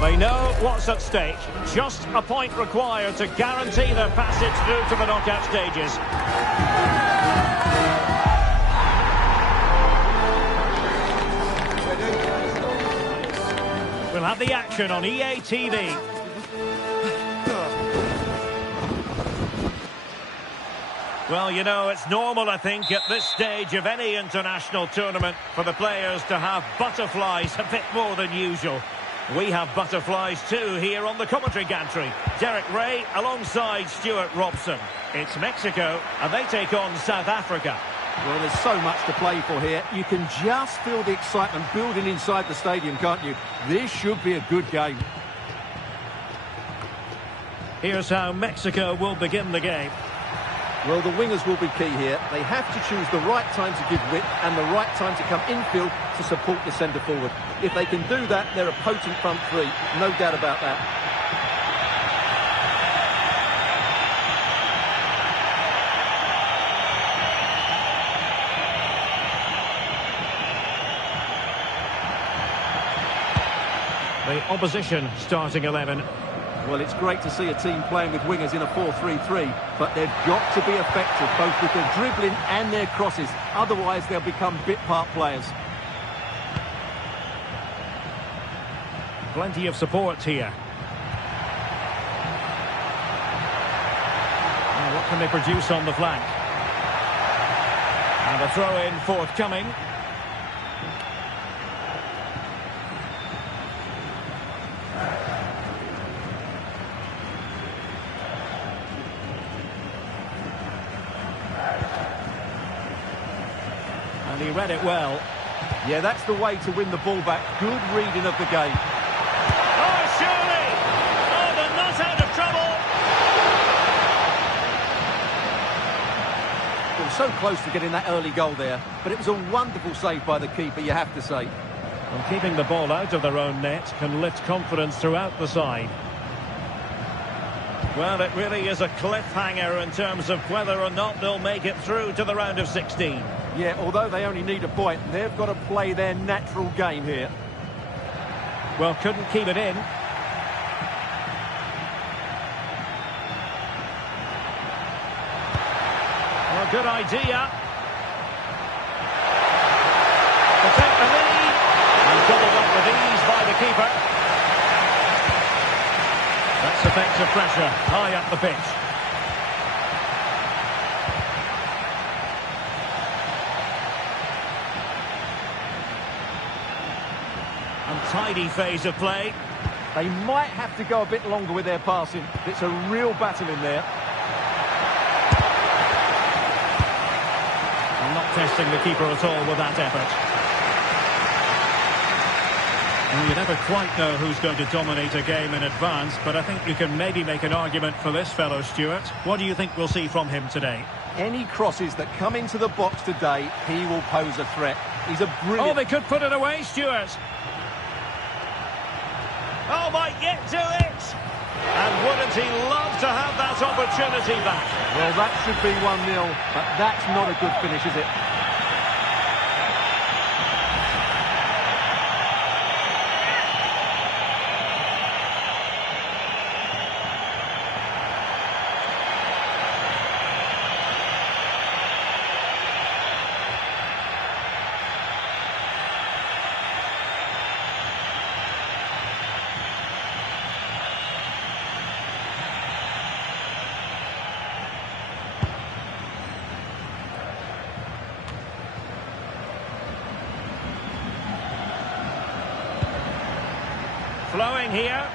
They know what's at stake. Just a point required to guarantee their passage through to the knockout stages. We'll have the action on EA TV. Well, you know, it's normal, I think, at this stage of any international tournament for the players to have butterflies a bit more than usual. We have butterflies too here on the commentary gantry. Derek Ray alongside Stuart Robson. It's Mexico and they take on South Africa. Well, there's so much to play for here. You can just feel the excitement building inside the stadium, can't you? This should be a good game. Here's how Mexico will begin the game. Well, the wingers will be key here. They have to choose the right time to give width and the right time to come infield to support the centre forward. If they can do that, they're a potent front three. No doubt about that. The opposition starting 11. Well, it's great to see a team playing with wingers in a 4-3-3, but they've got to be effective, both with their dribbling and their crosses. Otherwise, they'll become bit-part players. Plenty of support here. Now, what can they produce on the flank? And a throw-in forthcoming. And he read it well. Yeah, that's the way to win the ball back. Good reading of the game. Oh, surely! Oh, they're not out of trouble! Well, so close to getting that early goal there, but it was a wonderful save by the keeper, you have to say. And keeping the ball out of their own net can lift confidence throughout the side. Well, it really is a cliffhanger in terms of whether or not they'll make it through to the round of 16. Yeah, although they only need a point, they've got to play their natural game here. Well, couldn't keep it in. Well, good idea. To take the lead. And doubled up with ease by the keeper. That's effective pressure high up the pitch. Untidy phase of play. They might have to go a bit longer with their passing. It's a real battle in there. I'm not testing the keeper at all with that effort. Well, you never quite know who's going to dominate a game in advance, but I think you can maybe make an argument for this fellow, Stuart. What do you think we'll see from him today? Any crosses that come into the box today, he will pose a threat. He's a brilliant... Oh, they could put it away, Stuart. Oh, might get to it! And wouldn't he love to have that opportunity back? Well, that should be 1-0, but that's not a good finish, is it? Flowing here.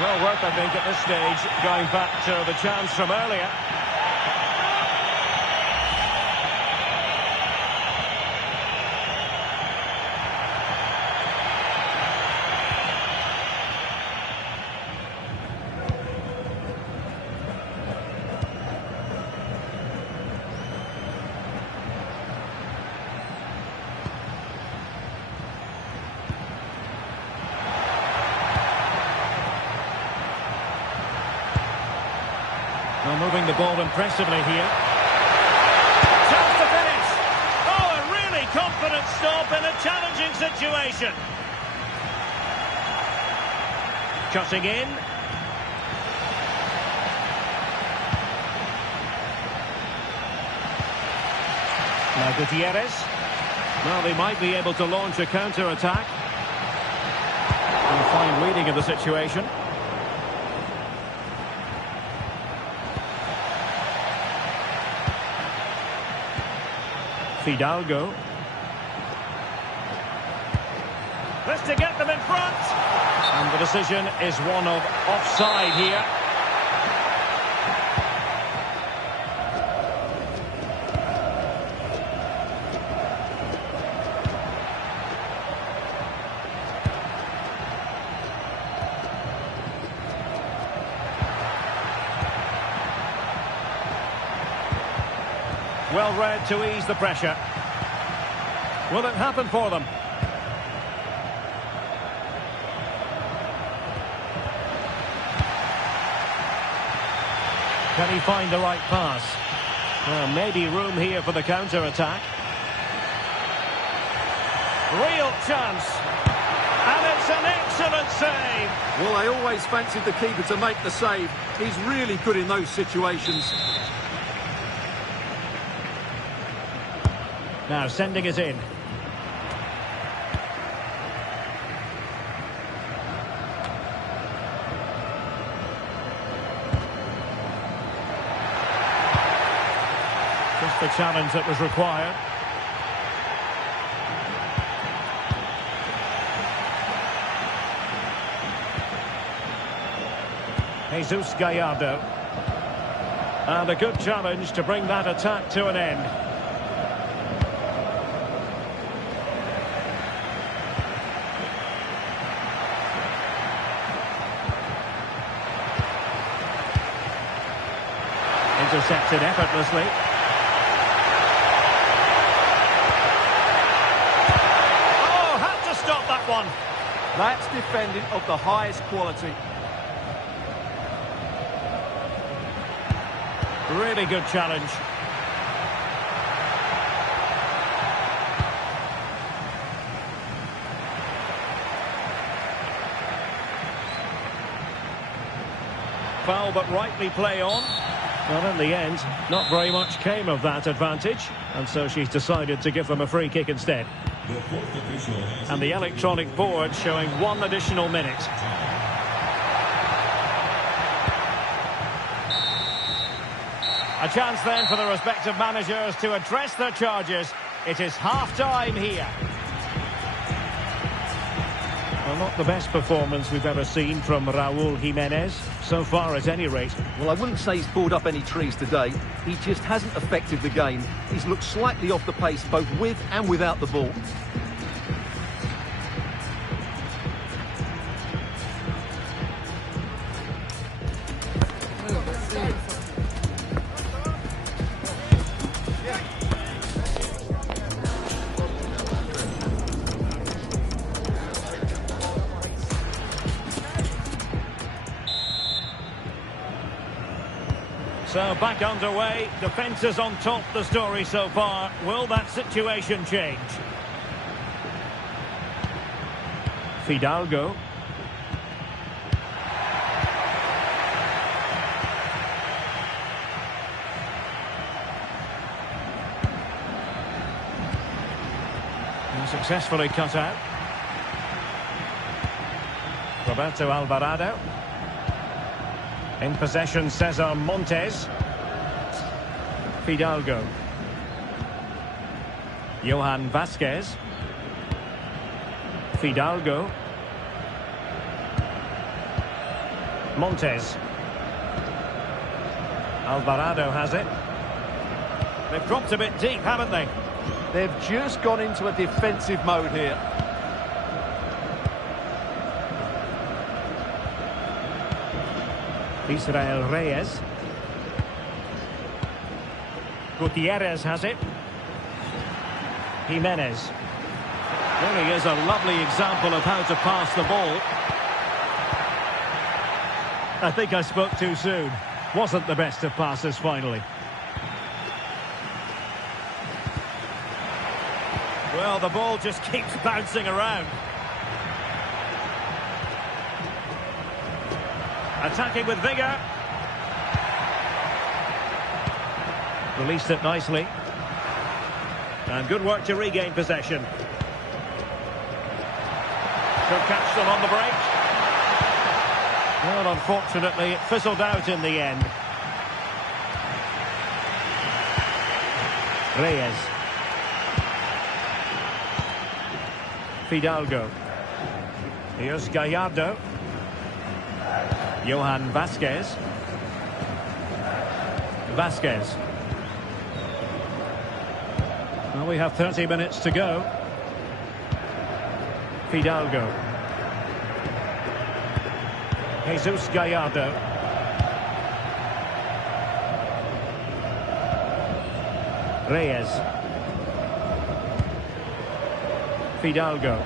Well worth, I think, at this stage, going back to the chance from earlier. Well, moving the ball impressively here. Chance to finish. Oh, a really confident stop in a challenging situation. Cutting in. Now Gutierrez. Well, they might be able to launch a counter-attack. A fine reading of the situation. Fidalgo. This to get them in front. And the decision is one of offside here. Well read to ease the pressure. Will it happen for them? Can he find the right pass? Well, maybe room here for the counter-attack. Real chance. And it's an excellent save. Well, I always fancied the keeper to make the save. He's really good in those situations. Now sending it in. Just the challenge that was required. Jesus Gallardo. And a good challenge to bring that attack to an end. Intercepted effortlessly. Oh, had to stop that one. That's defending of the highest quality. Really good challenge. Foul, but rightly play on. Well, in the end, not very much came of that advantage, and so she's decided to give them a free kick instead. And the electronic board showing 1 additional minute. A chance then for the respective managers to address their charges. It is half-time here. Well, not the best performance we've ever seen from Raúl Jiménez, so far at any rate. Well, I wouldn't say he's pulled up any trees today. He just hasn't affected the game. He's looked slightly off the pace both with and without the ball. So back underway, defence is on top, the story so far. Will that situation change? Fidalgo. And successfully cut out. Roberto Alvarado. In possession, Cesar Montes. Fidalgo. Johan Vasquez. Fidalgo. Montes. Alvarado has it. They've dropped a bit deep, haven't they? They've just gone into a defensive mode here. Israel Reyes. Gutierrez has it. Jimenez. Really is a lovely example of how to pass the ball. I think I spoke too soon. Wasn't the best of passes finally. Well, the ball just keeps bouncing around. Attacking with vigour. Released it nicely. And good work to regain possession. Could catch them on the break. Well, unfortunately, it fizzled out in the end. Reyes. Fidalgo. Here's Gallardo. Johan Vasquez. Vasquez. Well, we have 30 minutes to go. Fidalgo. Jesus Gallardo. Reyes. Fidalgo.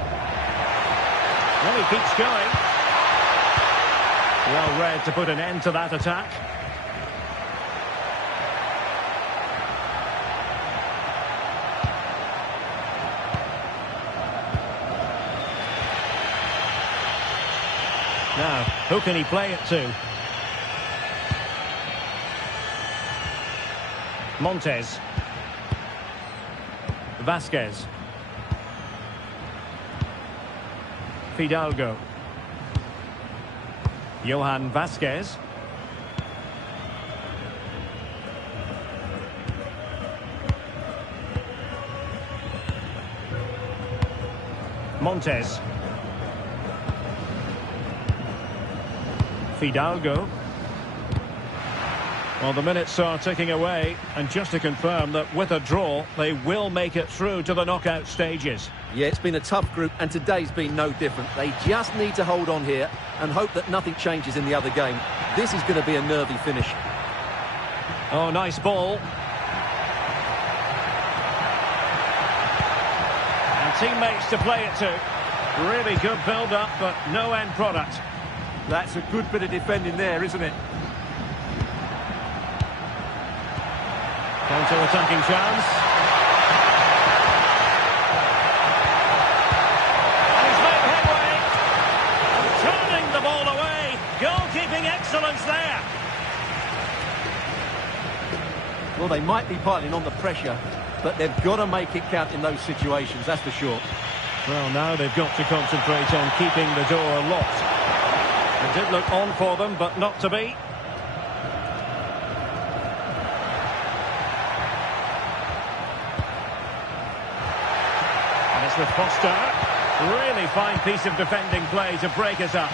Well, he keeps going. Well read to put an end to that attack. Now, who can he play it to? Montes. Vasquez. Fidalgo. Johan Vasquez. Montes. Fidalgo. Well, the minutes are ticking away, and just to confirm that with a draw, they will make it through to the knockout stages. Yeah, it's been a tough group, and today's been no different. They just need to hold on here and hope that nothing changes in the other game. This is going to be a nervy finish. Oh, nice ball. And teammates to play it to. Really good build-up, but no end product. That's a good bit of defending there, isn't it? Counter-attacking chance. And he's made headway. And turning the ball away. Goalkeeping excellence there. Well, they might be piling on the pressure, but they've got to make it count in those situations, that's for sure. Well, now they've got to concentrate on keeping the door locked. It did look on for them, but not to be. And it's with Foster. Really fine piece of defending play to break us up.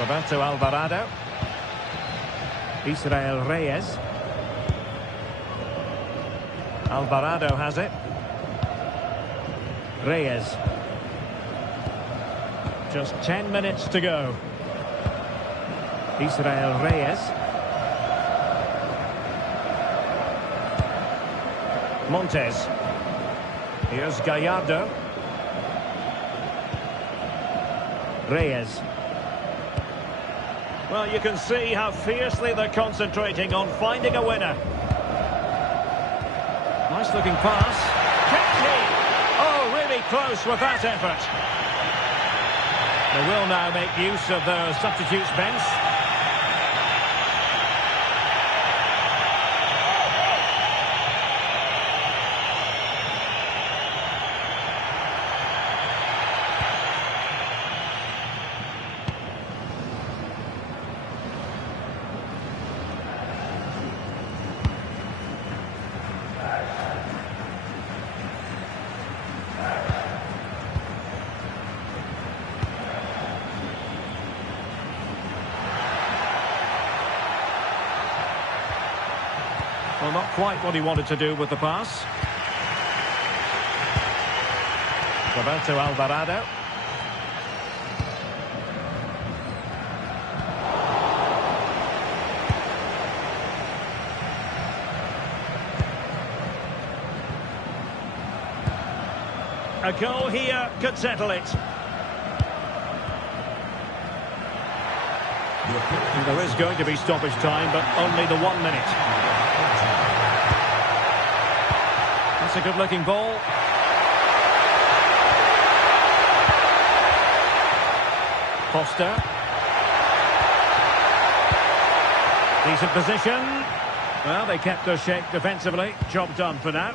Roberto Alvarado. Israel Reyes. Alvarado has it. Reyes. Just 10 minutes to go. Israel Reyes. Montes. Here's Gallardo. Reyes. Well, you can see how fiercely they're concentrating on finding a winner. Nice looking pass. Can he? Oh, really close with that effort. They will now make use of their substitutes bench. Well, not quite what he wanted to do with the pass. Roberto Alvarado. A goal here could settle it. And there is going to be stoppage time, but only the 1 minute. That's a good-looking ball. Foster. Decent position. Well, they kept their shape defensively. Job done for now.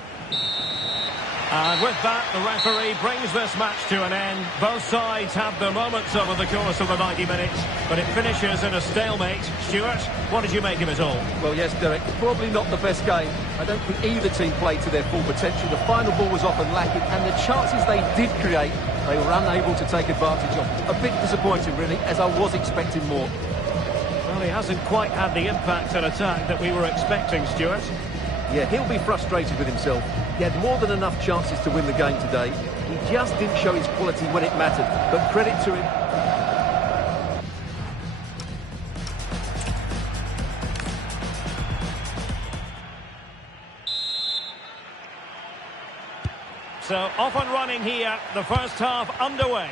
And with that, the referee brings this match to an end. Both sides have their moments over the course of the 90 minutes, but it finishes in a stalemate. Stuart, what did you make of it all? Well, yes, Derek, probably not the best game. I don't think either team played to their full potential. The final ball was often lacking, and the chances they did create, they were unable to take advantage of. A bit disappointing, really, as I was expecting more. Well, he hasn't quite had the impact and attack that we were expecting, Stuart. Yeah, he'll be frustrated with himself. He had more than enough chances to win the game today. He just didn't show his quality when it mattered. But credit to him. So, off and running here, the first half underway.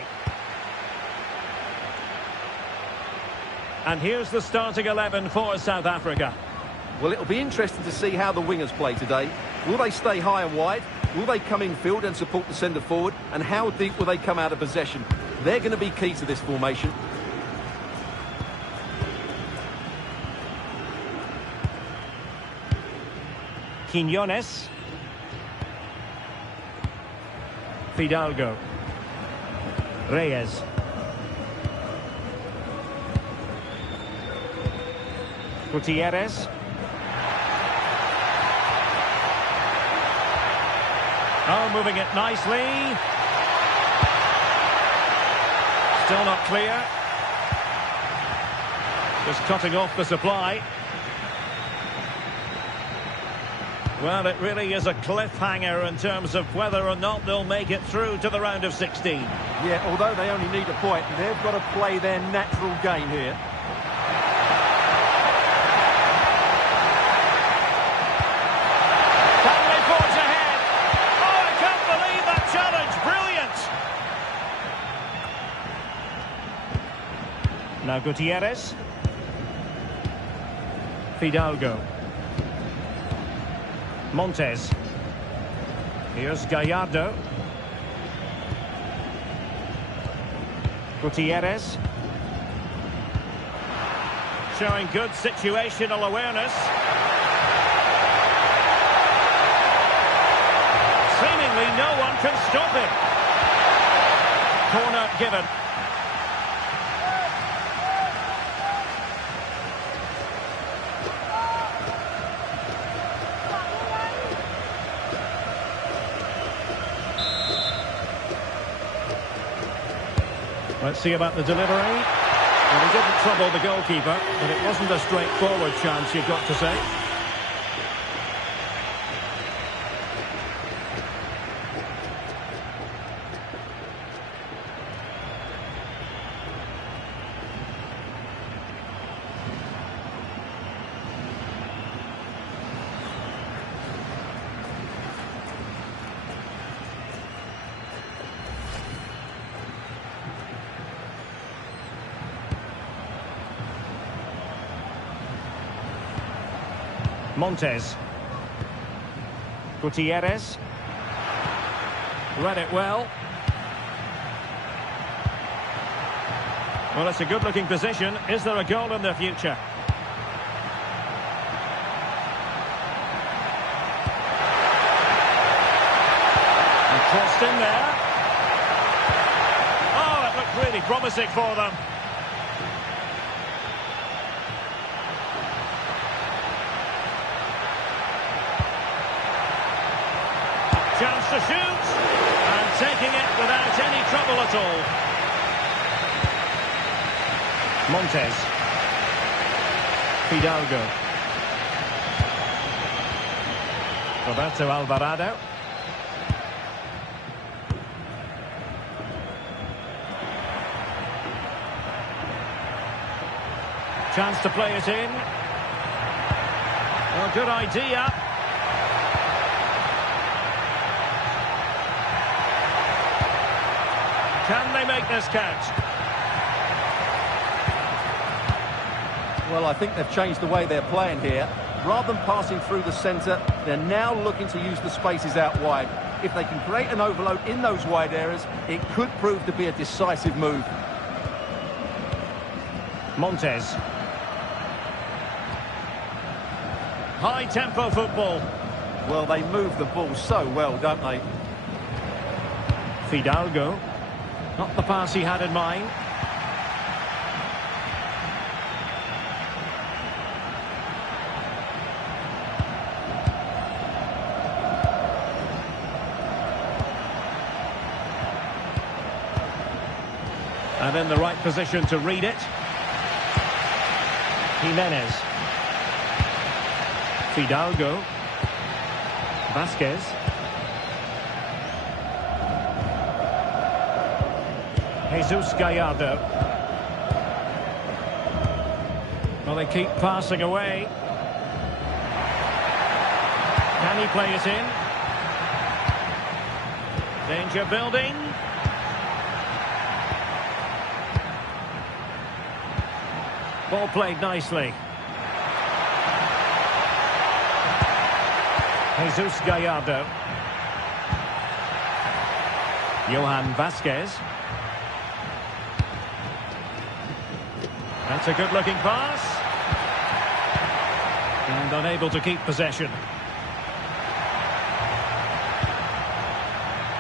And here's the starting 11 for South Africa. Well, it'll be interesting to see how the wingers play today. Will they stay high and wide? Will they come in field and support the centre forward? And how deep will they come out of possession? They're going to be key to this formation. Quinones. Fidalgo. Reyes. Gutierrez. Oh, moving it nicely. Still not clear. Just cutting off the supply. Well, it really is a cliffhanger in terms of whether or not they'll make it through to the round of 16. Yeah, although they only need a point, they've got to play their natural game here. Now Gutierrez. Fidalgo. Montes. Here's Gallardo. Gutierrez. Showing good situational awareness. Seemingly no one can stop him. Corner given. Let's see about the delivery. Well, he didn't trouble the goalkeeper, but it wasn't a straightforward chance, you've got to say. Montes. Gutierrez. Read it well. Well, it's a good-looking position. Is there a goal in the future? And crossed in there. Oh, it looked really promising for them. Chance to shoot, and taking it without any trouble at all. Montes. Fidalgo. Roberto Alvarado. Chance to play it in. Well, good idea. Can they make this count? Well, I think they've changed the way they're playing here. Rather than passing through the centre, they're now looking to use the spaces out wide. If they can create an overload in those wide areas, it could prove to be a decisive move. Montes. High-tempo football. Well, they move the ball so well, don't they? Fidalgo. Not the pass he had in mind. And in the right position to read it. Jimenez. Fidalgo. Vasquez. Jesus Gallardo. Well, they keep passing away. Can he play it in? Danger building. Ball played nicely. Jesus Gallardo. Johan Vasquez. That's a good-looking pass. And unable to keep possession.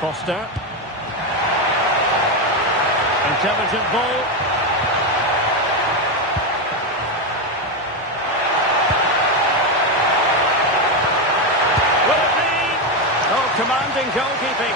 Foster. Intelligent ball. Will it be? Oh, commanding goalkeeping.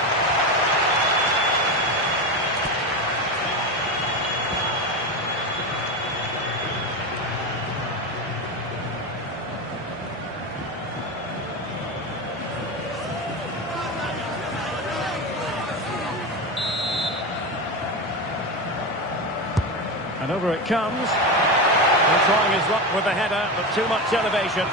And over it comes. And trying his luck with the header, but too much elevation.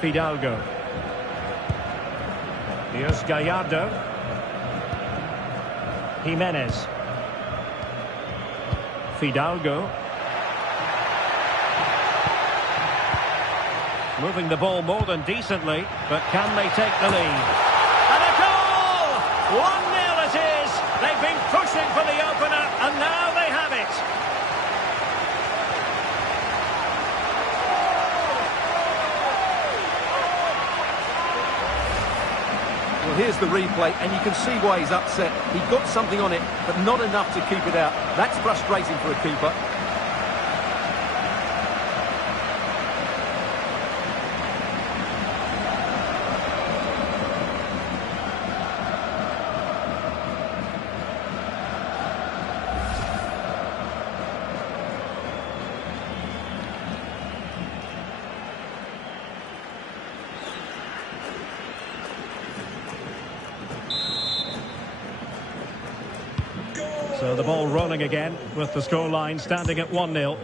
Fidalgo. Here's Gallardo. Jimenez. Fidalgo. Moving the ball more than decently, but can they take the lead? And a goal! 1-0 it is! They've been pushing for the opener, and now they have it! Well, here's the replay, and you can see why he's upset. He got something on it, but not enough to keep it out. That's frustrating for a keeper. So the ball rolling again with the scoreline standing at 1-0.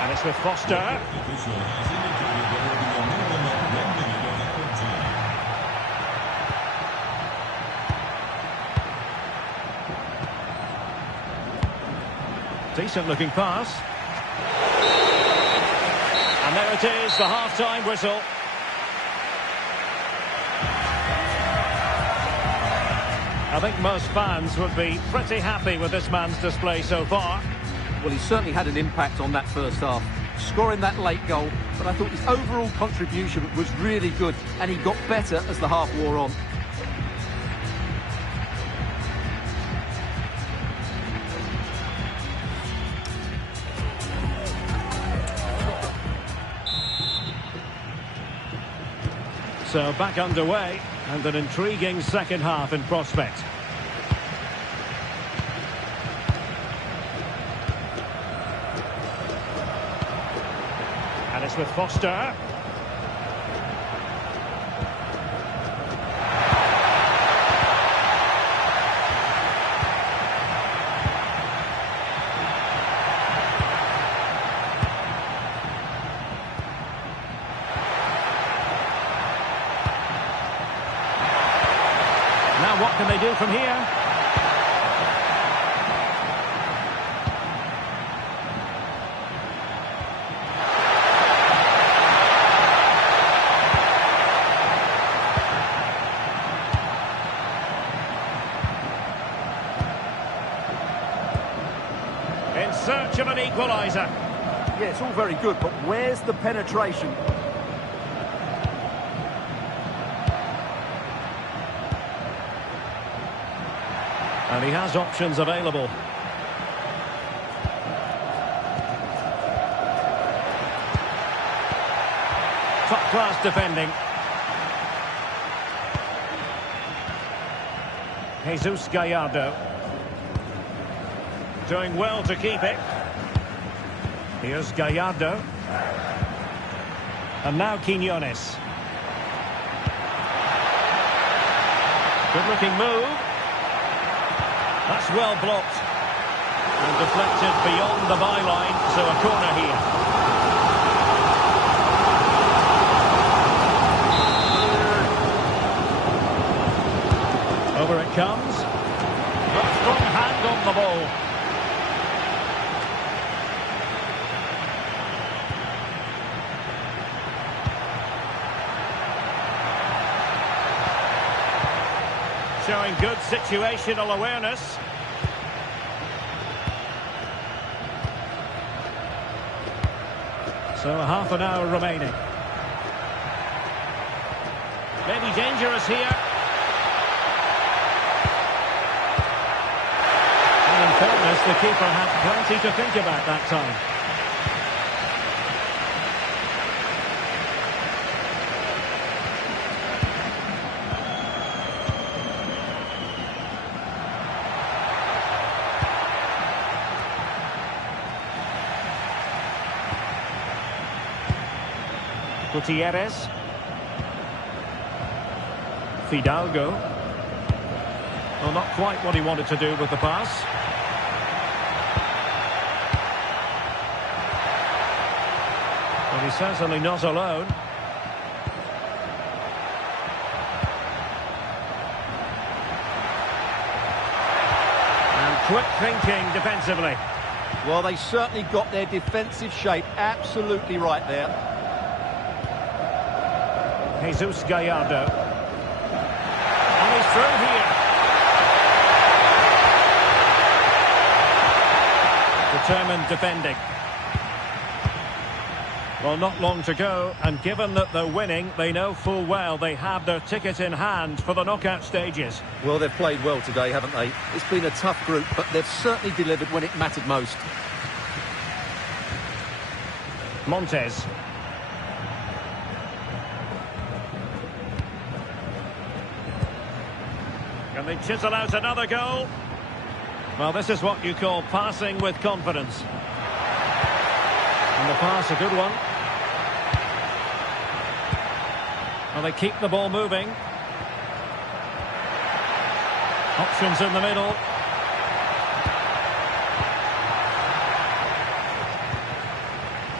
And it's with Foster. Decent looking pass. And there it is, the half-time whistle. I think most fans would be pretty happy with this man's display so far. Well, he certainly had an impact on that first half, scoring that late goal, but I thought his overall contribution was really good, and he got better as the half wore on. So back underway, and an intriguing second half in prospect. And it's with Foster. Now what can they do from here? In search of an equaliser. Yeah, it's all very good, but where's the penetration? And he has options available. Top-class defending. Jesus Gallardo. Doing well to keep it. Here's Gallardo. And now Quiñones. Good-looking move. That's well blocked. And deflected beyond the byline, so a corner here. Over it comes. A strong hand on the ball. Showing good situational awareness. So half an hour remaining. Maybe dangerous here. And in fairness, the keeper had plenty to think about that time. Gutierrez. Fidalgo. Well, not quite what he wanted to do with the pass. Well, he's certainly not alone. And quick thinking defensively. Well, they certainly got their defensive shape absolutely right there. Jesus Gallardo. And he's through here. Determined defending. Well, not long to go, and given that they're winning, they know full well they have their ticket in hand for the knockout stages. Well, they've played well today, haven't they? It's been a tough group, but they've certainly delivered when it mattered most. Montes. Can they chisel out another goal? Well, this is what you call passing with confidence. And the pass, a good one. Well, they keep the ball moving. Options in the middle.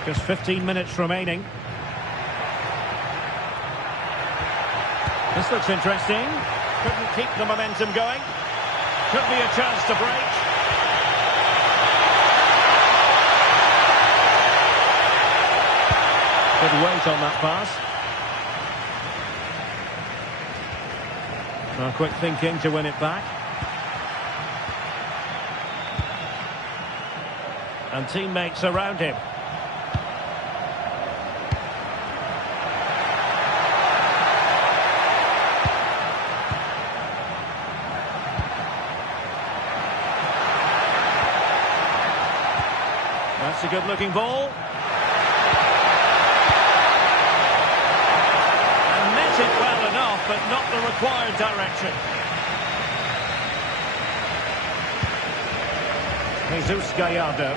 Just 15 minutes remaining. This looks interesting. Couldn't keep the momentum going. Could be a chance to break. Good weight on that pass. Now quick thinking to win it back. And teammates around him. That's a good-looking ball. And met it well enough, but not the required direction. Jesus Gallardo.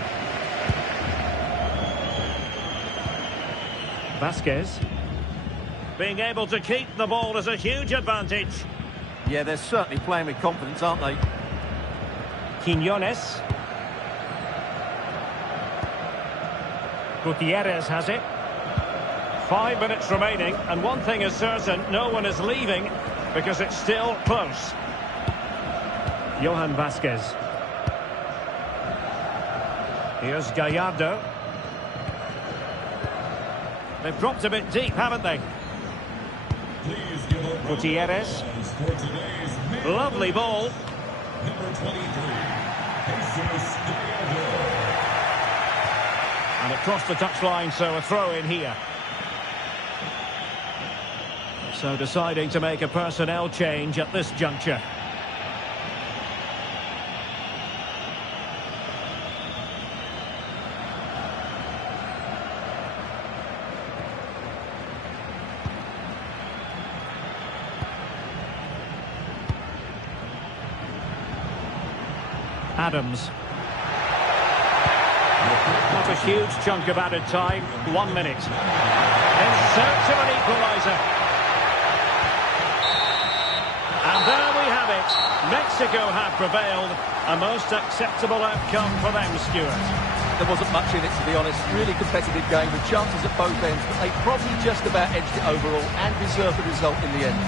Vasquez. Being able to keep the ball is a huge advantage. Yeah, they're certainly playing with confidence, aren't they? Quiñones. Gutierrez has it. 5 minutes remaining, and one thing is certain, no one is leaving because it's still close. Johan Vasquez. Here's Gallardo. They've dropped a bit deep, haven't they? Gutierrez. Lovely ball. Number 23, Jesus Gallardo. And across the touchline, so a throw in here. So deciding to make a personnel change at this juncture. Adams. Not a huge chunk of added time. 1 minute. In search of an equaliser. And there we have it. Mexico have prevailed. A most acceptable outcome for them, Stuart. There wasn't much in it, to be honest. Really competitive game with chances at both ends, but they probably just about edged it overall and deserved the result in the end.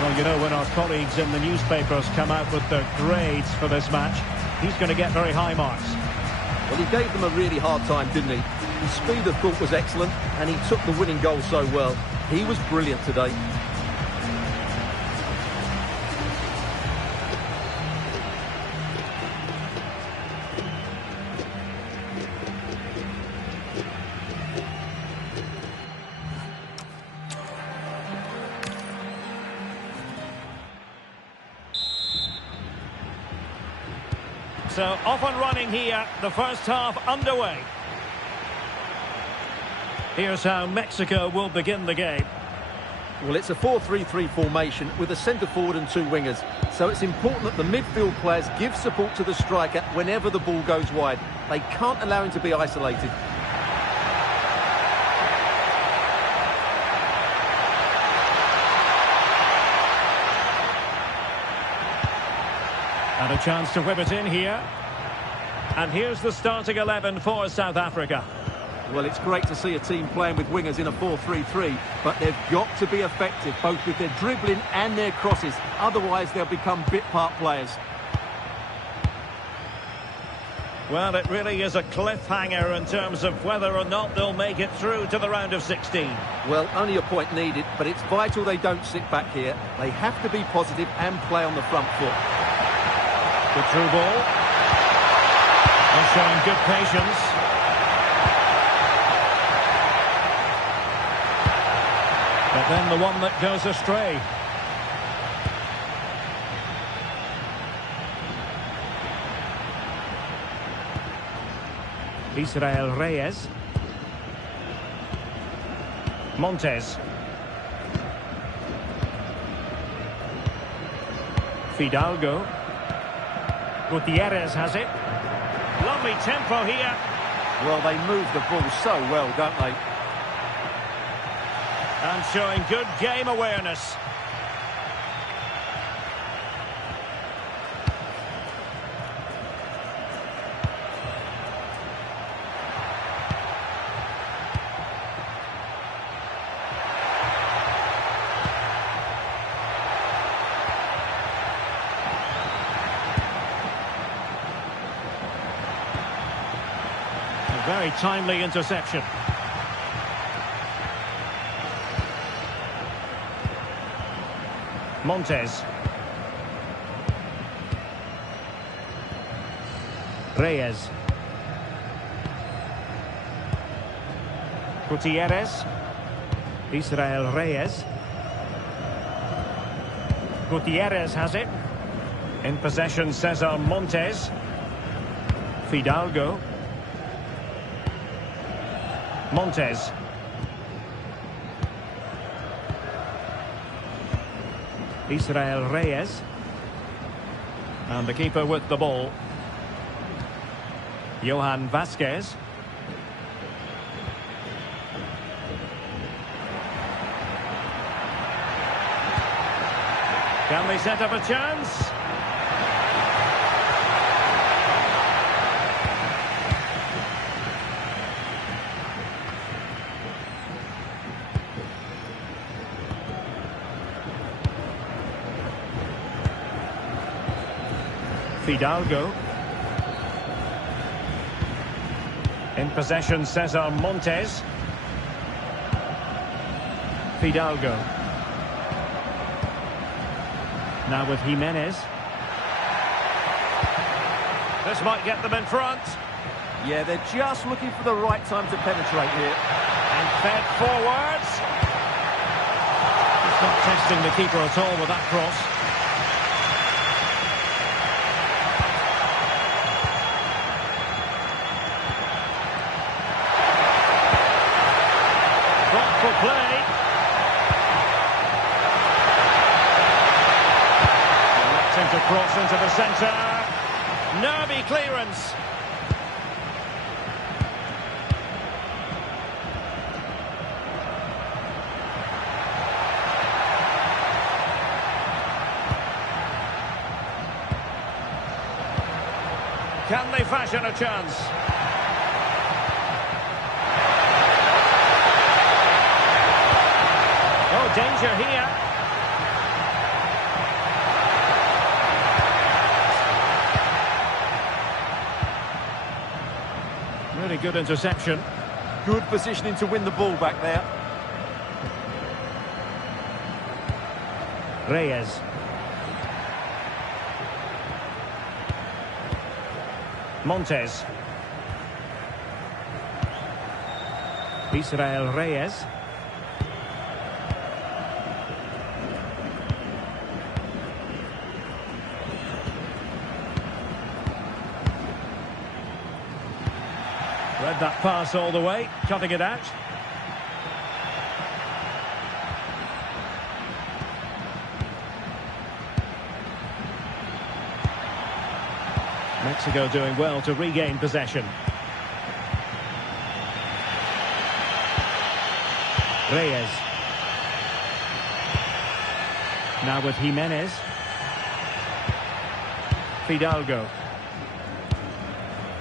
Well, you know, when our colleagues in the newspapers come out with their grades for this match, he's going to get very high marks. Well, he gave them a really hard time, didn't he? His speed of thought was excellent, and he took the winning goal so well. He was brilliant today. So off and running here, the first half underway. Here's how Mexico will begin the game. Well, it's a 4-3-3 formation with a centre forward and 2 wingers. So it's important that the midfield players give support to the striker whenever the ball goes wide. They can't allow him to be isolated. And a chance to whip it in here. And here's the starting 11 for South Africa. Well, it's great to see a team playing with wingers in a 4-3-3, but they've got to be effective, both with their dribbling and their crosses. Otherwise, they'll become bit-part players. Well, it really is a cliffhanger in terms of whether or not they'll make it through to the round of 16. Well, only a point needed, but it's vital they don't sit back here. They have to be positive and play on the front foot. Good through ball. They're showing good patience. But then the one that goes astray. Israel Reyes. Montes. Fidalgo. Gutierrez has it. Lovely tempo here. Well, they move the ball so well, don't they? And showing good game awareness. A very timely interception. Montes. Reyes. Gutierrez. Israel Reyes. Gutierrez has it. In possession, Cesar Montes. Fidalgo. Montes. Israel Reyes. And the keeper with the ball. Johan Vasquez. Can they set up a chance? Fidalgo. In possession, Cesar Montes. Fidalgo. Now with Jimenez. This might get them in front. Yeah, they're just looking for the right time to penetrate here. And fed forwards. He's not testing the keeper at all with that cross. Thoughtful play. To cross into the centre. Nervy clearance. Can they fashion a chance? Oh, danger here. Really good interception. Good positioning to win the ball back there. Reyes. Montes. Israel Reyes. Read that pass all the way, cutting it out. Mexico doing well to regain possession. Reyes. Now with Jimenez. Fidalgo.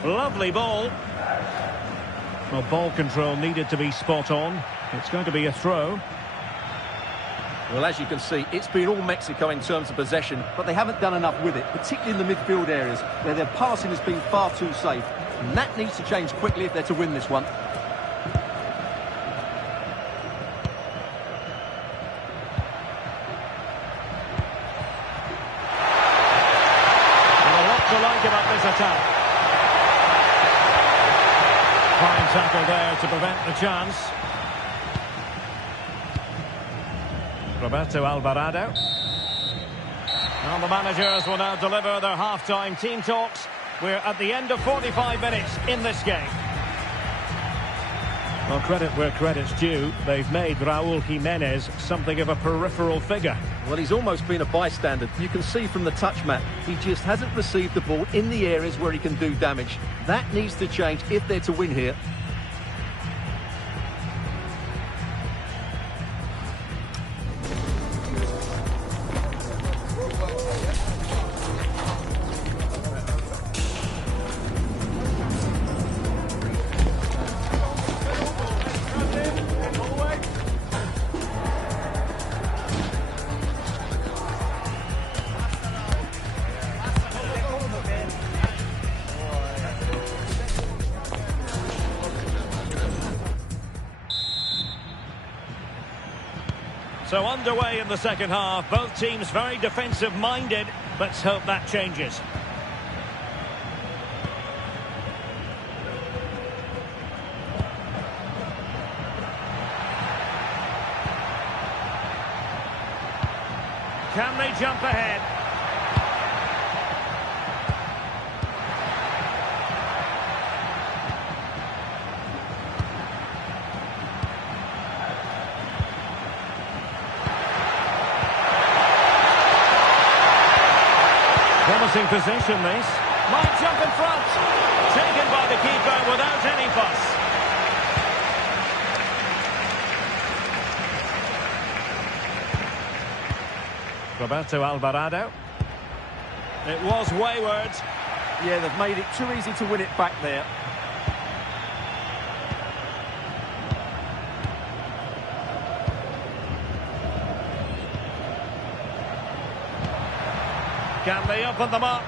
Lovely ball. Well, ball control needed to be spot on. It's going to be a throw. Well, as you can see, it's been all Mexico in terms of possession, but they haven't done enough with it, particularly in the midfield areas, where their passing has been far too safe. And that needs to change quickly if they're to win this one. And a lot to like about this attack. Fine tackle there to prevent the chance. Roberto Alvarado. And the managers will now deliver their half-time team talks. We're at the end of 45 minutes in this game. Well, credit where credit's due. They've made Raúl Jimenez something of a peripheral figure. Well, he's almost been a bystander. You can see from the touch map, he just hasn't received the ball in the areas where he can do damage. That needs to change if they're to win here. So underway in the second half, both teams very defensive-minded. Let's hope that changes. Can they jump ahead? Promising position, this. Might jump in front. Taken by the keeper without any fuss. Roberto Alvarado. It was wayward. Yeah, they've made it too easy to win it back there. Can they open them up?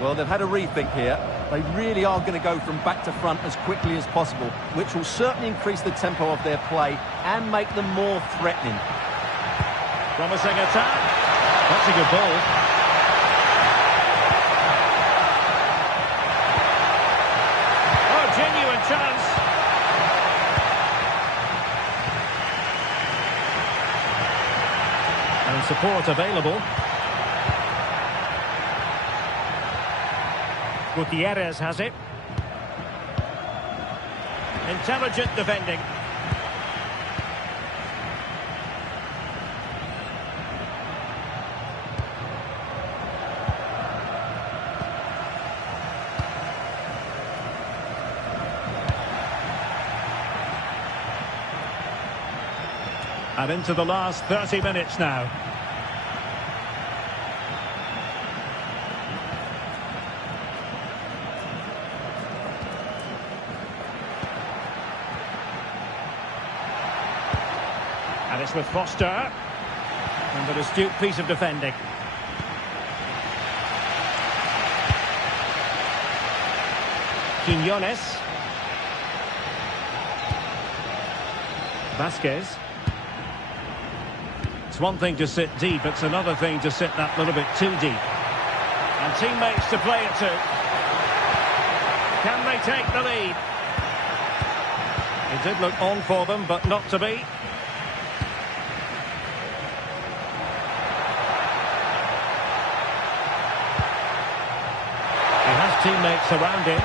Well, they've had a rethink here. They really are going to go from back to front as quickly as possible, which will certainly increase the tempo of their play and make them more threatening. Promising attack. That's a good ball. Oh, genuine chance. And support available. Gutierrez has it. Intelligent defending. And into the last 30 minutes now. And it's with Foster. And an astute piece of defending. Quiñones. Vasquez. It's one thing to sit deep, it's another thing to sit that little bit too deep. And teammates to play it to. Can they take the lead? It did look on for them, but not to be. He has teammates around him.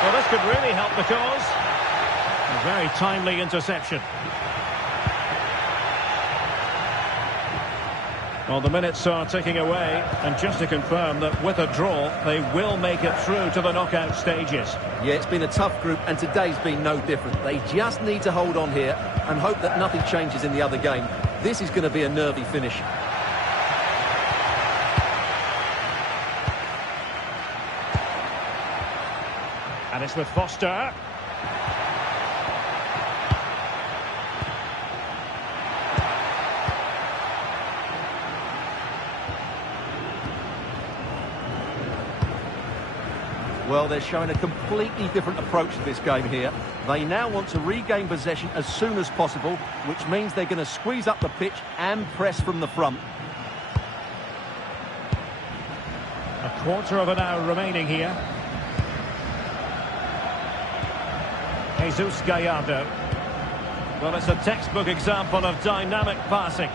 Well, this could really help the cause. A very timely interception. Well, the minutes are ticking away, and just to confirm that with a draw, they will make it through to the knockout stages. Yeah, it's been a tough group, and today's been no different. They just need to hold on here and hope that nothing changes in the other game. This is going to be a nervy finish. And it's with Foster. Well, they're showing a completely different approach to this game here. They now want to regain possession as soon as possible, which means they're going to squeeze up the pitch and press from the front. A quarter of an hour remaining here. Jesus Gallardo. Well, it's a textbook example of dynamic passing.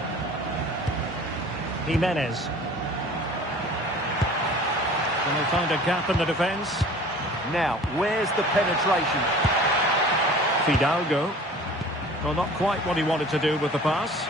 Jimenez. And they find a gap in the defence. Now, where's the penetration? Fidalgo. Well, not quite what he wanted to do with the pass.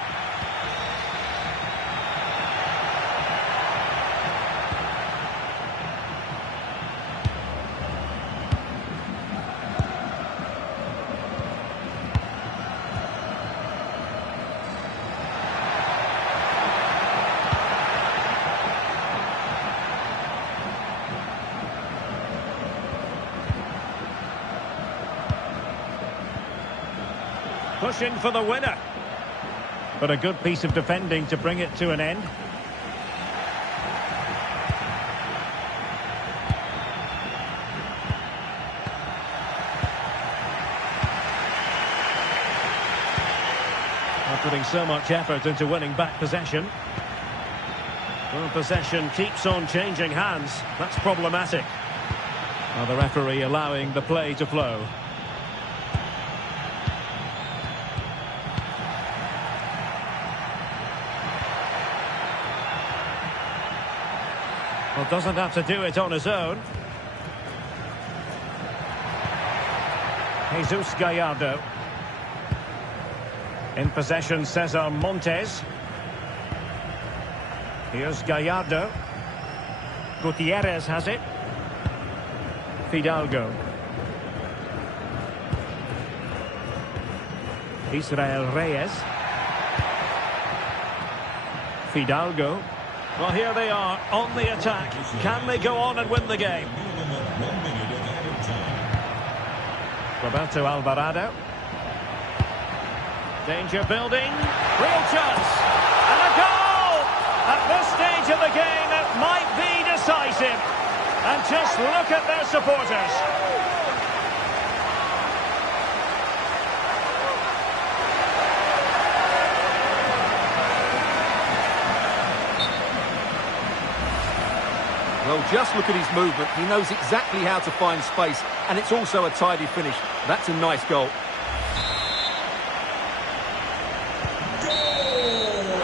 Pushing for the winner. But a good piece of defending to bring it to an end. They're putting so much effort into winning back possession. Well, possession keeps on changing hands. That's problematic. Now the referee allowing the play to flow. Well, doesn't have to do it on his own. Jesus Gallardo. In possession, Cesar Montes. Here's Gallardo. Gutierrez has it. Fidalgo. Israel Reyes. Fidalgo. Well, here they are on the attack. Can they go on and win the game? Roberto Alvarado. Danger building. Real chance. And a goal! At this stage of the game, it might be decisive. And just look at their supporters. Well, just look at his movement. He knows exactly how to find space, and it's also a tidy finish. That's a nice goal.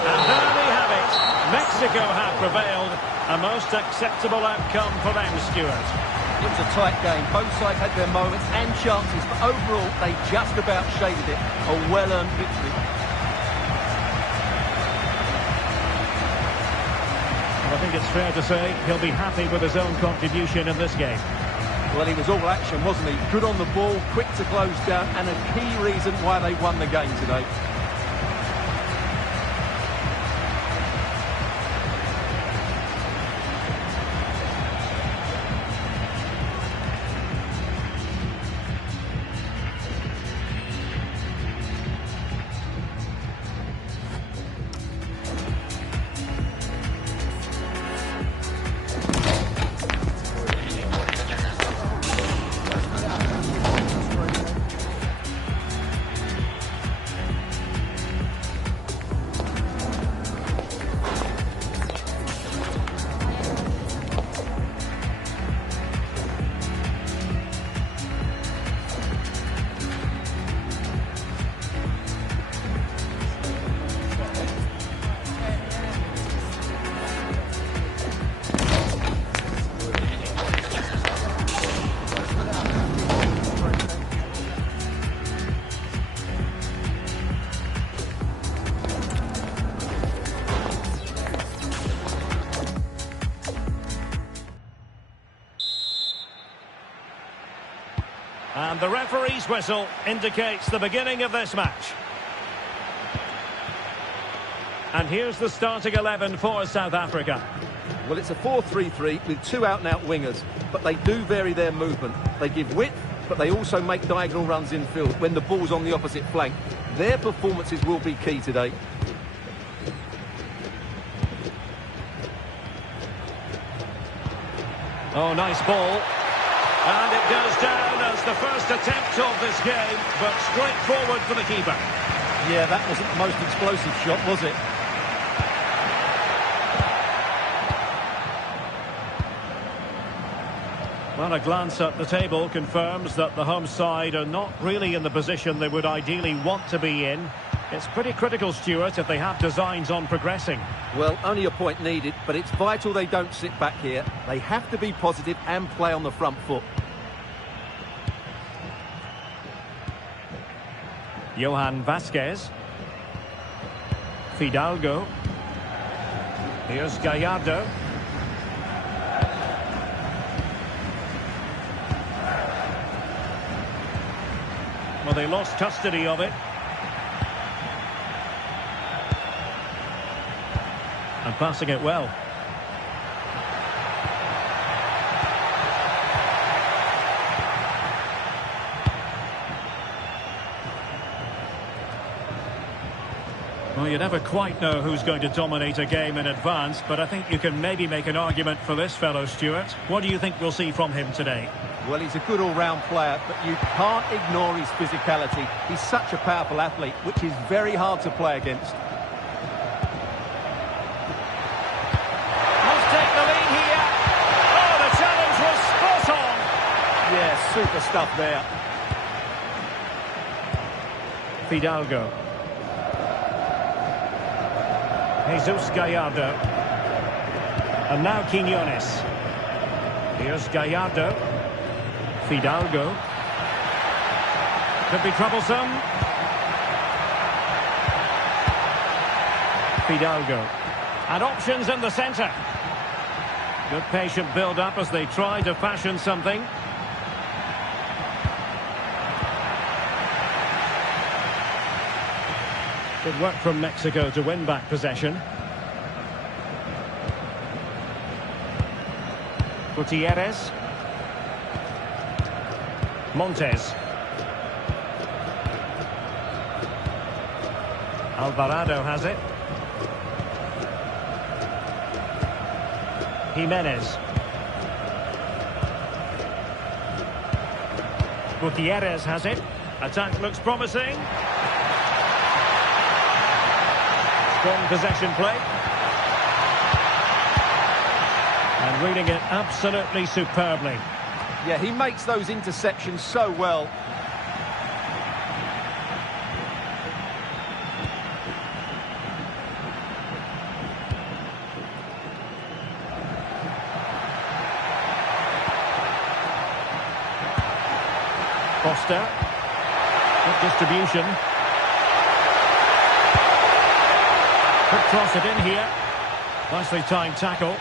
And there we have it. Mexico have prevailed. A most acceptable outcome for them, Stuart. It was a tight game. Both sides had their moments and chances, but overall, they just about shaded it. A well-earned victory. I think it's fair to say he'll be happy with his own contribution in this game. Well, he was all action, wasn't he? Good on the ball, quick to close down, and a key reason why they won the game today. And the referee's whistle indicates the beginning of this match. And here's the starting 11 for South Africa. Well, it's a 4-3-3 with two out-and-out wingers, but they do vary their movement. They give width, but they also make diagonal runs infield when the ball's on the opposite flank. Their performances will be key today. Oh, nice ball. And it goes down as the first attempt of this game, but straightforward for the keeper. Yeah, that wasn't the most explosive shot, was it? Well, a glance at the table confirms that the home side are not really in the position they would ideally want to be in. It's pretty critical, Stuart, if they have designs on progressing. Well, only a point needed, but it's vital they don't sit back here. They have to be positive and play on the front foot. Johan Vasquez. Fidalgo. Here's Gallardo. Well, they lost custody of it. And passing it well. Well, you never quite know who's going to dominate a game in advance, but I think you can maybe make an argument for this fellow, Stuart. What do you think we'll see from him today? Well, he's a good all-round player, but you can't ignore his physicality. He's such a powerful athlete, which is very hard to play against. Must take the lead here. Oh, the challenge was spot on. Yeah, super stuff there. Fidalgo. Jesus Gallardo. And now Quiñones. Here's Gallardo. Fidalgo. Could be troublesome. Fidalgo. And options in the centre. Good patient build-up as they try to fashion something. Good work from Mexico to win back possession. Gutierrez. Montes. Alvarado has it. Jimenez. Gutierrez has it. Attack looks promising. Strong possession play. And reading it absolutely superbly. Yeah, he makes those interceptions so well. Costa. Good distribution. Could cross it in here. Nicely timed tackle.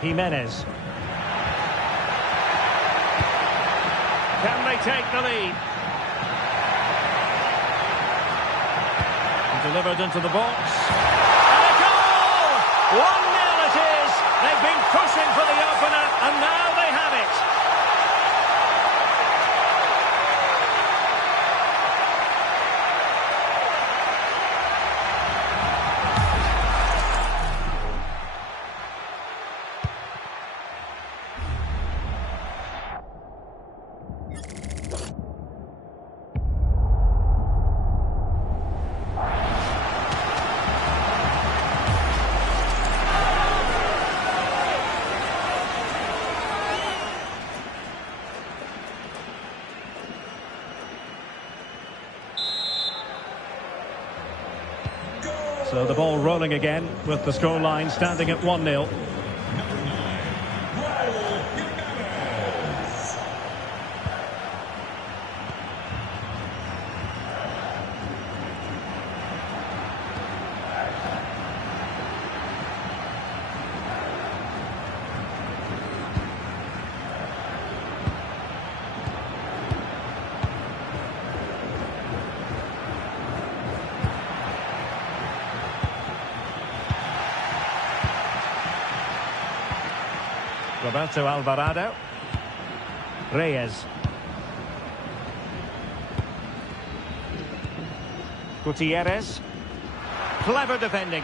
Jimenez. Can they take the lead? Delivered into the box. And a goal! 1-0 it is. They've been pushing for the opener, and now they have it. So the ball rolling again with the scoreline standing at 1-0. Roberto Alvarado. Reyes. Gutierrez. Clever defending.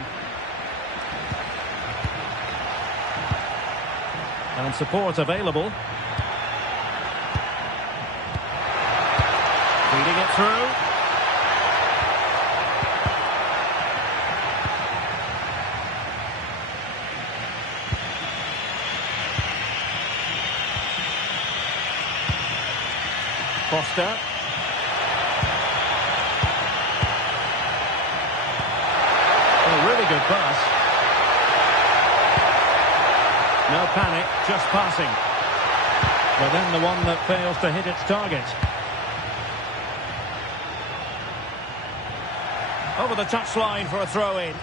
And support available. Feeding it through. Costa. Oh, really good pass. No panic, just passing. But then the one that fails to hit its target. Over the touchline for a throw-in.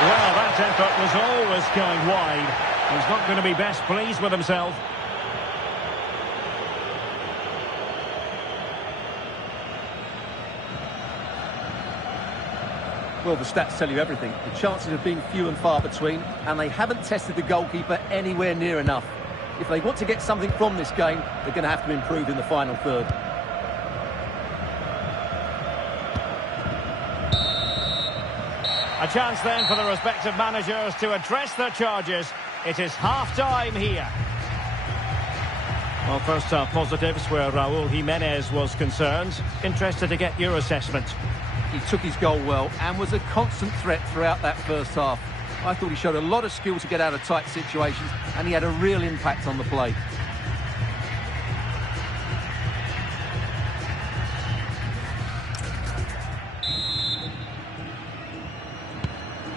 Well, that effort was always going wide. He's not going to be best pleased with himself. Well, the stats tell you everything. The chances have been few and far between, and they haven't tested the goalkeeper anywhere near enough. If they want to get something from this game, they're going to have to improve in the final third. A chance then for the respective managers to address their charges. It is half-time here. Well, first half positives where Raúl Jiménez was concerned. Interested to get your assessment. He took his goal well and was a constant threat throughout that first half. I thought he showed a lot of skill to get out of tight situations, and he had a real impact on the play.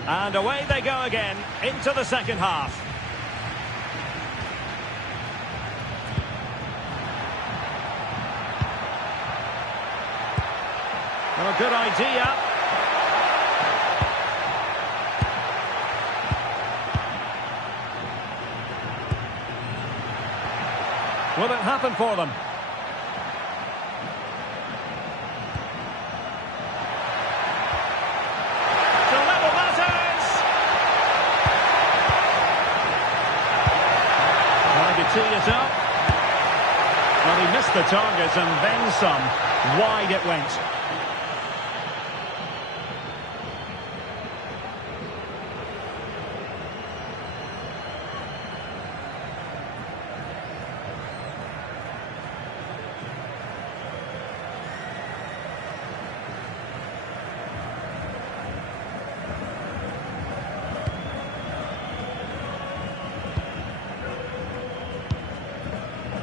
And away they go again, into the second half. Well, good idea. Will it happen for them? To level matters! Trying to tee it up. Well, he missed the target and then some. Wide it went.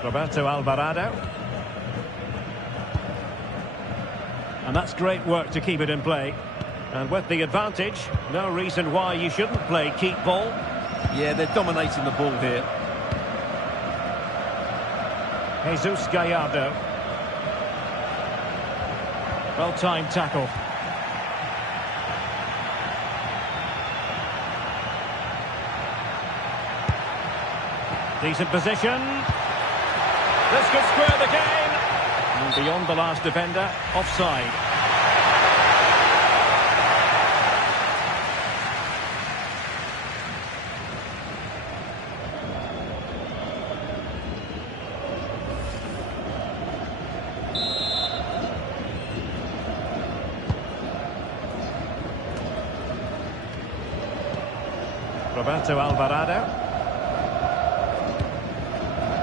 Roberto Alvarado. And that's great work to keep it in play. And with the advantage, no reason why you shouldn't play keep ball. Yeah, they're dominating the ball here. Jesus Gallardo. Well-timed tackle. Decent position. This could square the game. And beyond the last defender, offside. Roberto Alvarado.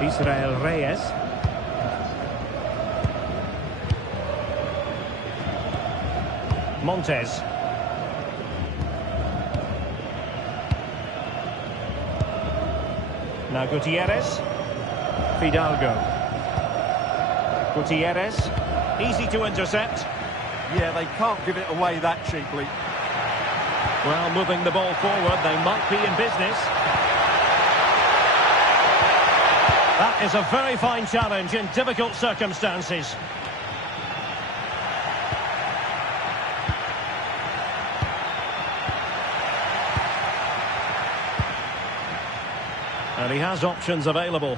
Israel Reyes. Montes. Now Gutierrez. Fidalgo. Gutierrez. Easy to intercept. Yeah, they can't give it away that cheaply. Well, moving the ball forward, they might be in business. That is a very fine challenge in difficult circumstances. And he has options available.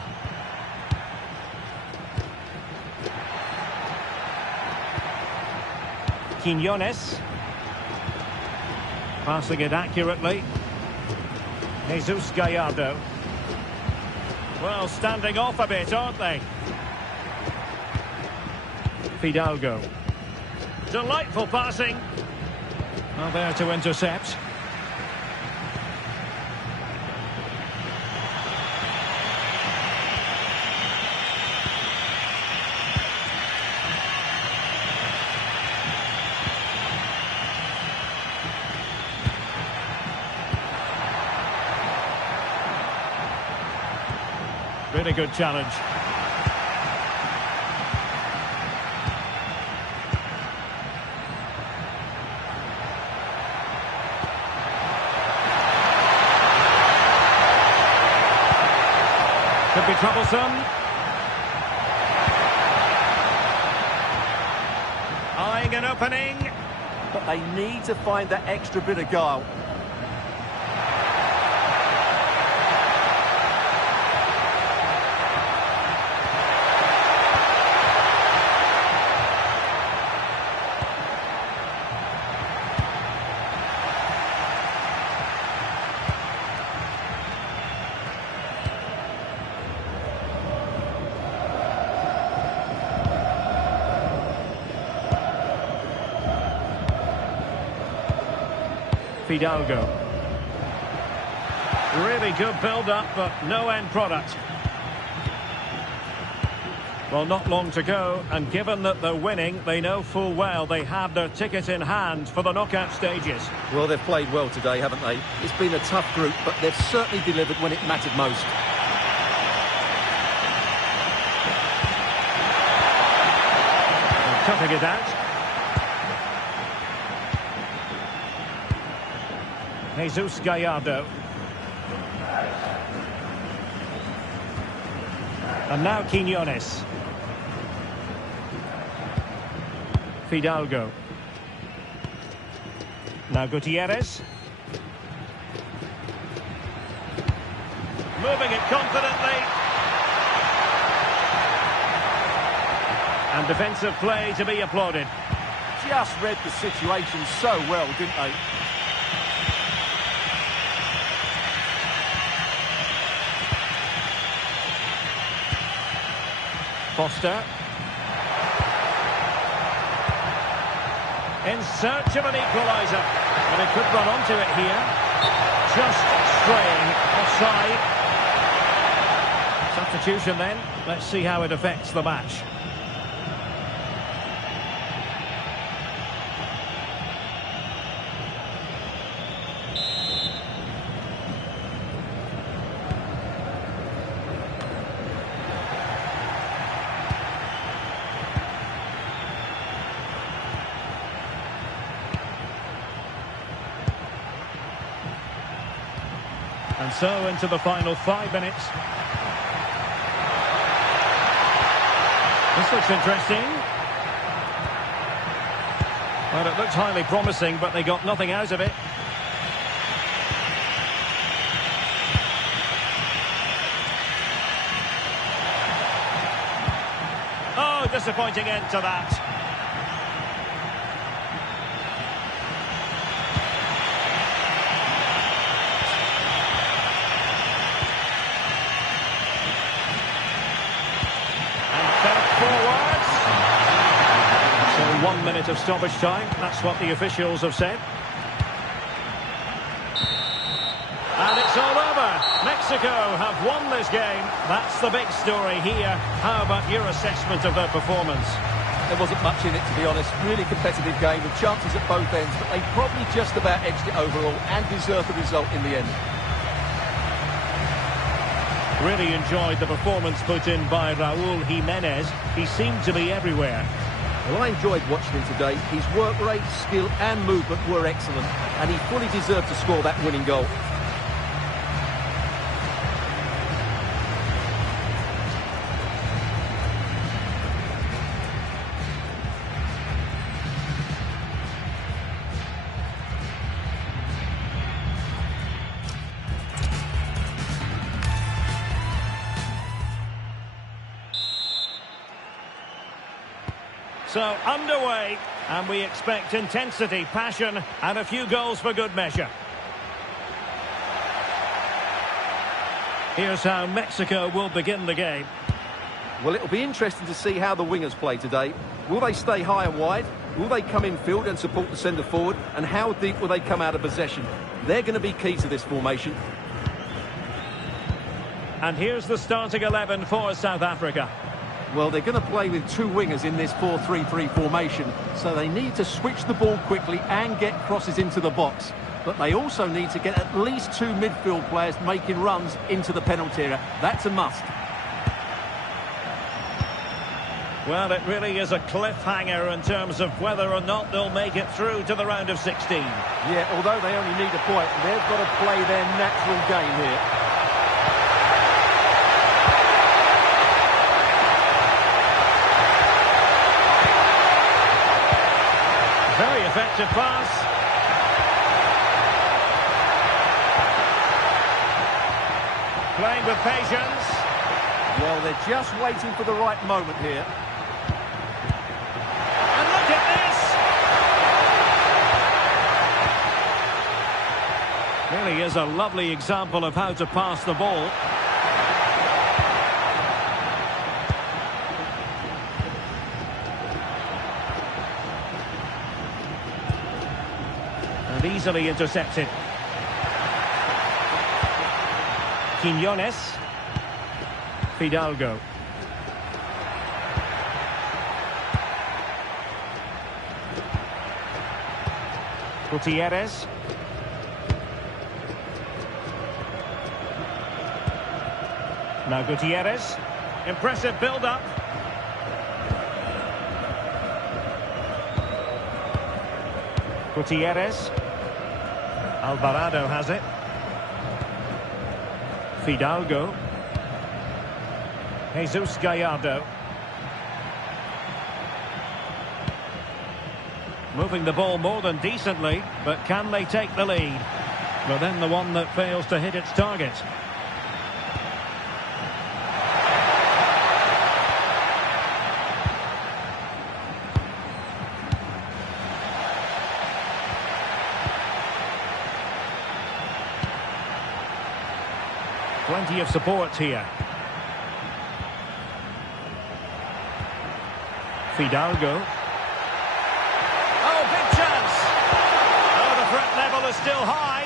Quiñones. Passing it accurately. Jesus Gallardo. Well, standing off a bit, aren't they? Fidalgo. Delightful passing. Well, there to intercept. Really good challenge. Could be troublesome. Eyeing an opening. But they need to find that extra bit of guile. Fidalgo. Really good build-up, but no end product. Well, not long to go, and given that they're winning, they know full well they have their ticket in hand for the knockout stages. Well, they've played well today, haven't they? It's been a tough group, but they've certainly delivered when it mattered most. And cutting it out. Jesus Gallardo. And now Quiñones. Fidalgo. Now Gutierrez. Moving it confidently. And defensive play to be applauded. Just read the situation so well, didn't they? Foster. In search of an equaliser. But it could run onto it here. Just straying offside. Substitution then. Let's see how it affects the match. And so into the final 5 minutes. This looks interesting. Well, it looked highly promising, but they got nothing out of it. Oh, disappointing end to that. Forwards. So 1 minute of stoppage time. That's what the officials have said. And it's all over. Mexico have won this game. That's the big story here. How about your assessment of their performance? There wasn't much in it, to be honest. Really competitive game with chances at both ends, but they probably just about edged it overall and deserved the result in the end. Really enjoyed the performance put in by Raúl Jiménez. He seemed to be everywhere. Well, I enjoyed watching him today. His work rate, skill and movement were excellent, and he fully deserved to score that winning goal. So underway, and we expect intensity, passion, and a few goals for good measure. Here's how Mexico will begin the game. Well, it'll be interesting to see how the wingers play today. Will they stay high and wide? Will they come in field and support the centre forward? And how deep will they come out of possession? They're going to be key to this formation. And here's the starting 11 for South Africa. Well, they're going to play with two wingers in this 4-3-3 formation, so they need to switch the ball quickly and get crosses into the box. But they also need to get at least two midfield players making runs into the penalty area. That's a must. Well, it really is a cliffhanger in terms of whether or not they'll make it through to the round of 16. Yeah, although they only need a point, they've got to play their natural game here. Very effective pass. Playing with patience. Well, they're just waiting for the right moment here. And look at this! Really is a lovely example of how to pass the ball. And easily intercepted. Quiñones. Fidalgo. Gutierrez. Now Gutierrez. Impressive build-up. Gutierrez. Alvarado has it. Fidalgo. Jesus Gallardo. Moving the ball more than decently, but can they take the lead? But then the one that fails to hit its target. Plenty of support here. Fidalgo. Oh, big chance! Oh, the threat level is still high.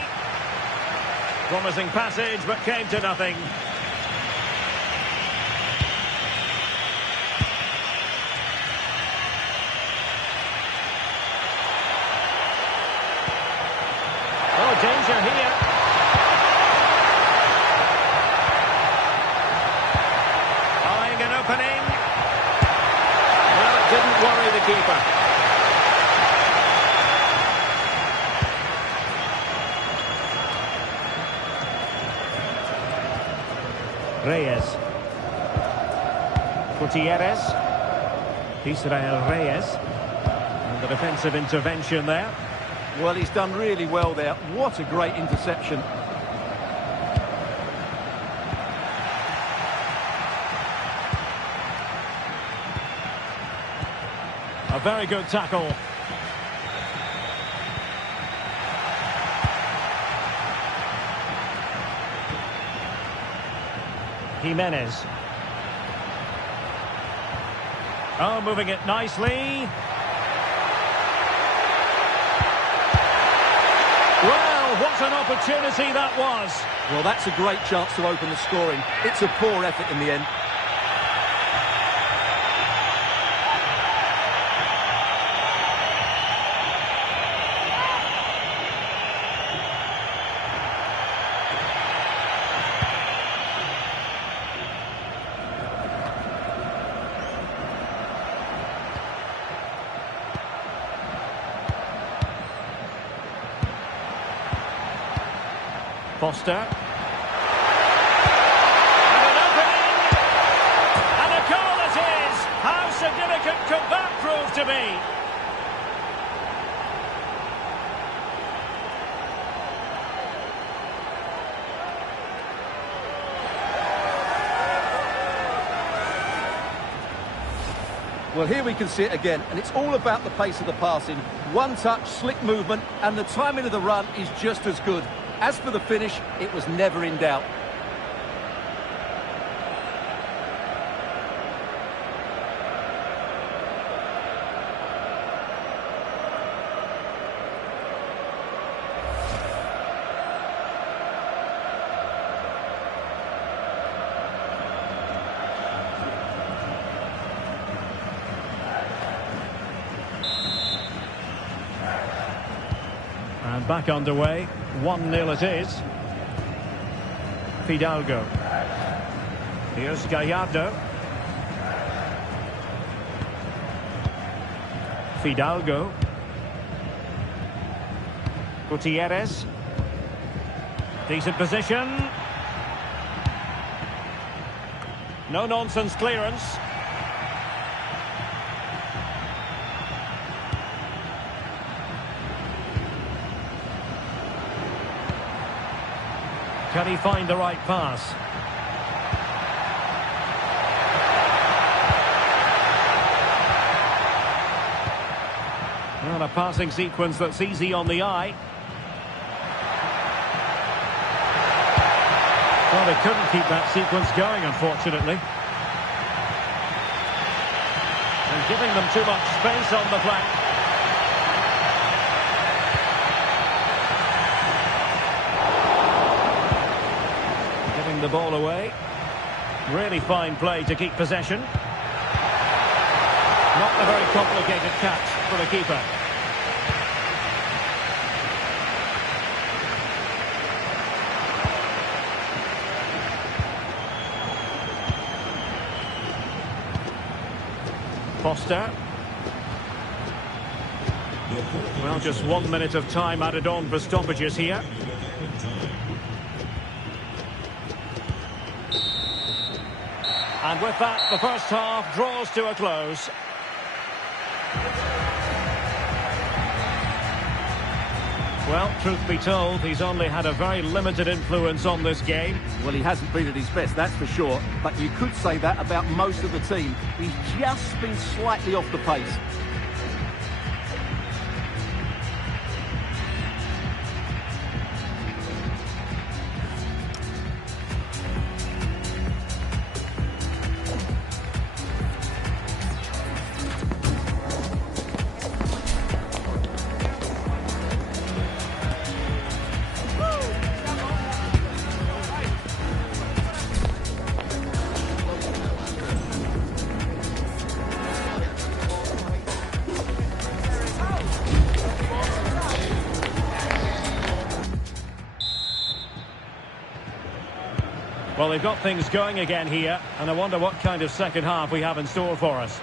Promising passage, but came to nothing. Oh, danger here. Eyeing an opening. Well, it didn't worry the keeper. Reyes. Gutierrez. Israel Reyes. And the defensive intervention there. Well, he's done really well there. What a great interception. A very good tackle. Jimenez. Oh, moving it nicely. Well, what an opportunity that was. Well, that's a great chance to open the scoring. It's a poor effort in the end. Foster. And an opening! And a goal it is! How significant could that prove to be? Well, here we can see it again, and it's all about the pace of the passing. One touch, slick movement, and the timing of the run is just as good. As for the finish, it was never in doubt. And back underway. 1-0 it is. Fidalgo. Here's Gallardo. Fidalgo. Gutierrez. Decent position. No-nonsense clearance. Can he find the right pass? Well, a passing sequence that's easy on the eye. Well, they couldn't keep that sequence going, unfortunately. And giving them too much space on the flank. The ball away. Really fine play to keep possession. Not a very complicated catch for the keeper. Costa. Well, just 1 minute of time added on for stoppages here. And with that, the first half draws to a close. Well, truth be told, he's only had a very limited influence on this game. Well, he hasn't been at his best, that's for sure. But you could say that about most of the team. He's just been slightly off the pace. Well, they've got things going again here, and I wonder what kind of second half we have in store for us.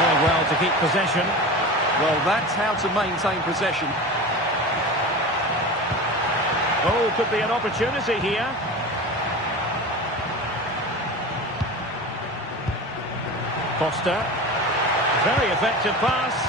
Doing well to keep possession. Well, that's how to maintain possession. Oh, could be an opportunity here. Costa. Very effective pass.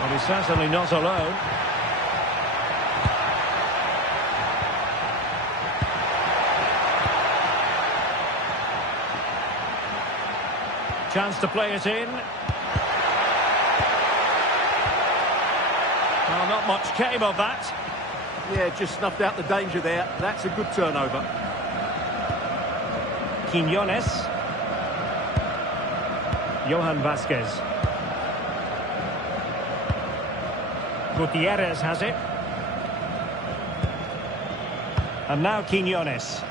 Well, he's certainly not alone. Chance to play it in. Well, not much came of that. Yeah, just snuffed out the danger there. That's a good turnover. Quiñones. Johan Vasquez. Gutierrez has it. And now Quiñones.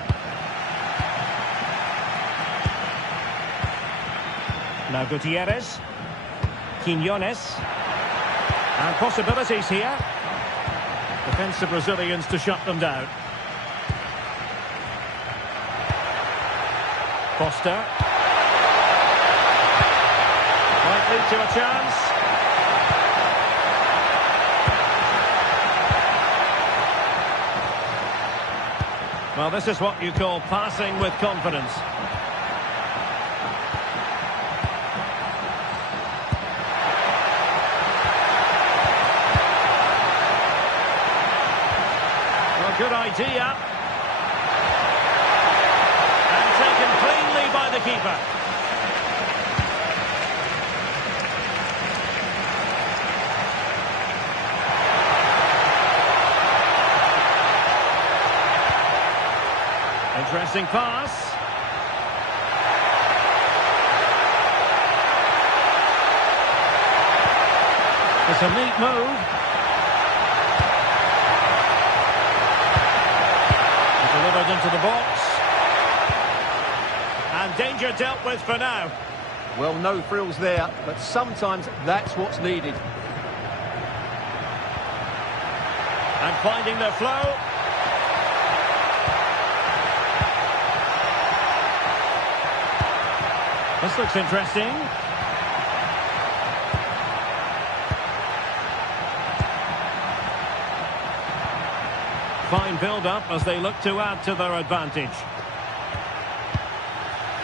Now Gutierrez. Quiñones. And possibilities here. Defensive Brazilians to shut them down. Costa. Might lead to a chance. Well, this is what you call passing with confidence. Well, good idea. And taken cleanly by the keeper. Interesting pass. It's a neat move. Delivered into the box. And danger dealt with for now. Well, no frills there, but sometimes that's what's needed. And finding the flow. This looks interesting. Fine build-up as they look to add to their advantage.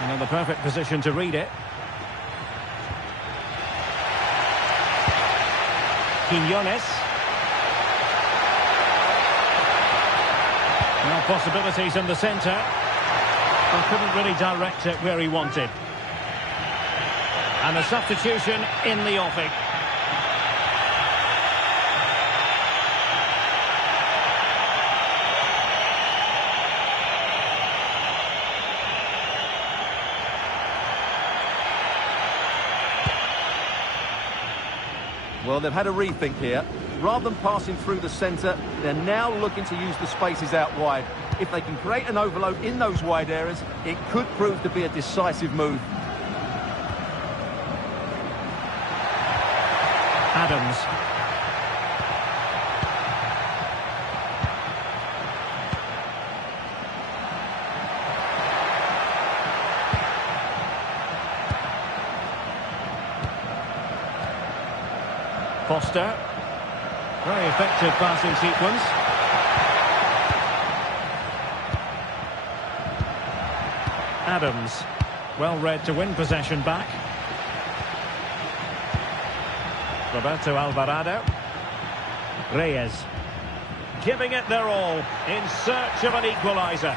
And in the perfect position to read it. Quiñones. Now possibilities in the centre. But couldn't really direct it where he wanted. And a substitution in the offing. Well, they've had a rethink here. Rather than passing through the centre, they're now looking to use the spaces out wide. If they can create an overload in those wide areas, it could prove to be a decisive move. Adams. Foster. Very effective passing sequence. Adams. Well read to win possession back. Roberto Alvarado. Reyes. Giving it their all in search of an equaliser.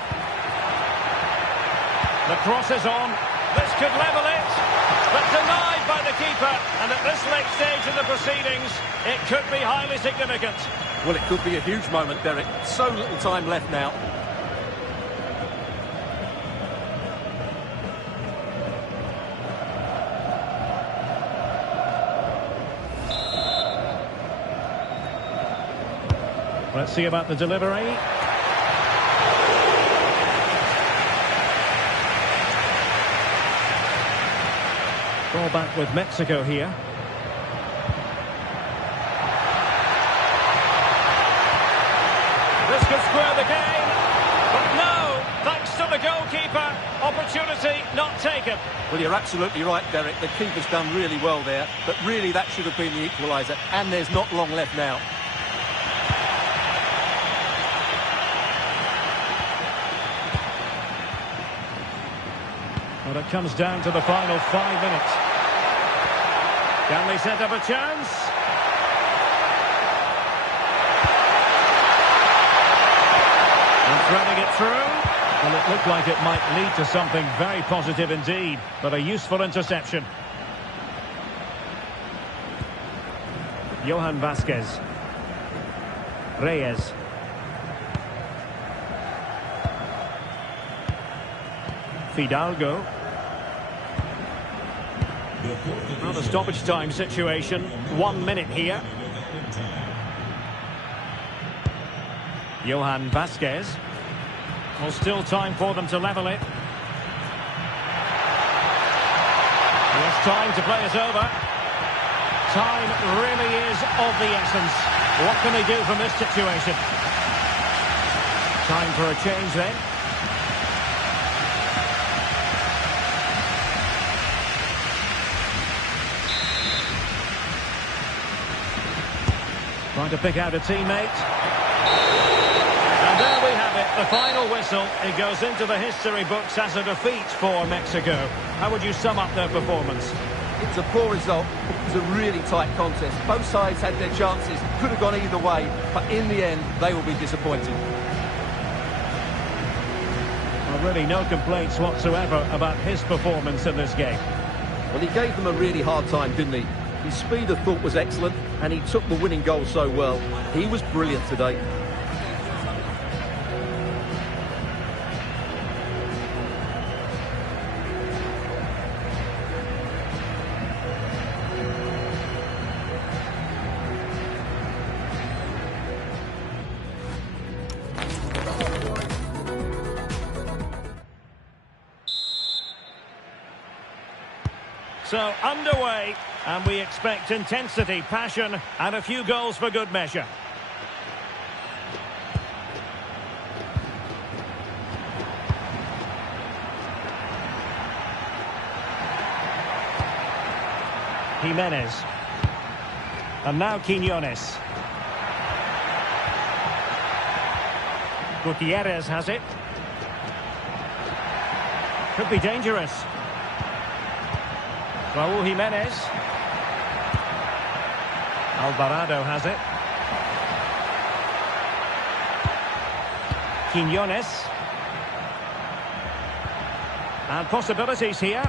The cross is on. This could level it. But denied by the keeper. And at this late stage of the proceedings, it could be highly significant. Well, it could be a huge moment, Derek. So little time left now. Let's see about the delivery. Ball back with Mexico here. This could square the game. But no, thanks to the goalkeeper. Opportunity not taken. Well, you're absolutely right, Derek. The keeper's done really well there. But really, that should have been the equaliser. And there's not long left now. Well, it comes down to the final 5 minutes. Can they set up a chance? And threading it through. Well, it looked like it might lead to something very positive indeed, but a useful interception. Johan Vasquez. Reyes. Fidalgo. Not a stoppage time situation. 1 minute here. Johan Vasquez. Well, still time for them to level it. It's time to play it over. Time really is of the essence. What can they do from this situation? Time for a change then. Trying to pick out a teammate. And there we have it, the final whistle. It goes into the history books as a defeat for Mexico. How would you sum up their performance? It's a poor result. It was a really tight contest. Both sides had their chances. Could have gone either way. But in the end, they will be disappointed. Well, really no complaints whatsoever about his performance in this game. Well, he gave them a really hard time, didn't he? His speed of thought was excellent, and he took the winning goal so well. He was brilliant today. So, underway, and we expect intensity, passion, and a few goals for good measure. Jimenez. And now Quiñones. Gutierrez has it. Could be dangerous. Raúl Jimenez. Alvarado has it. Quiñones. And possibilities here.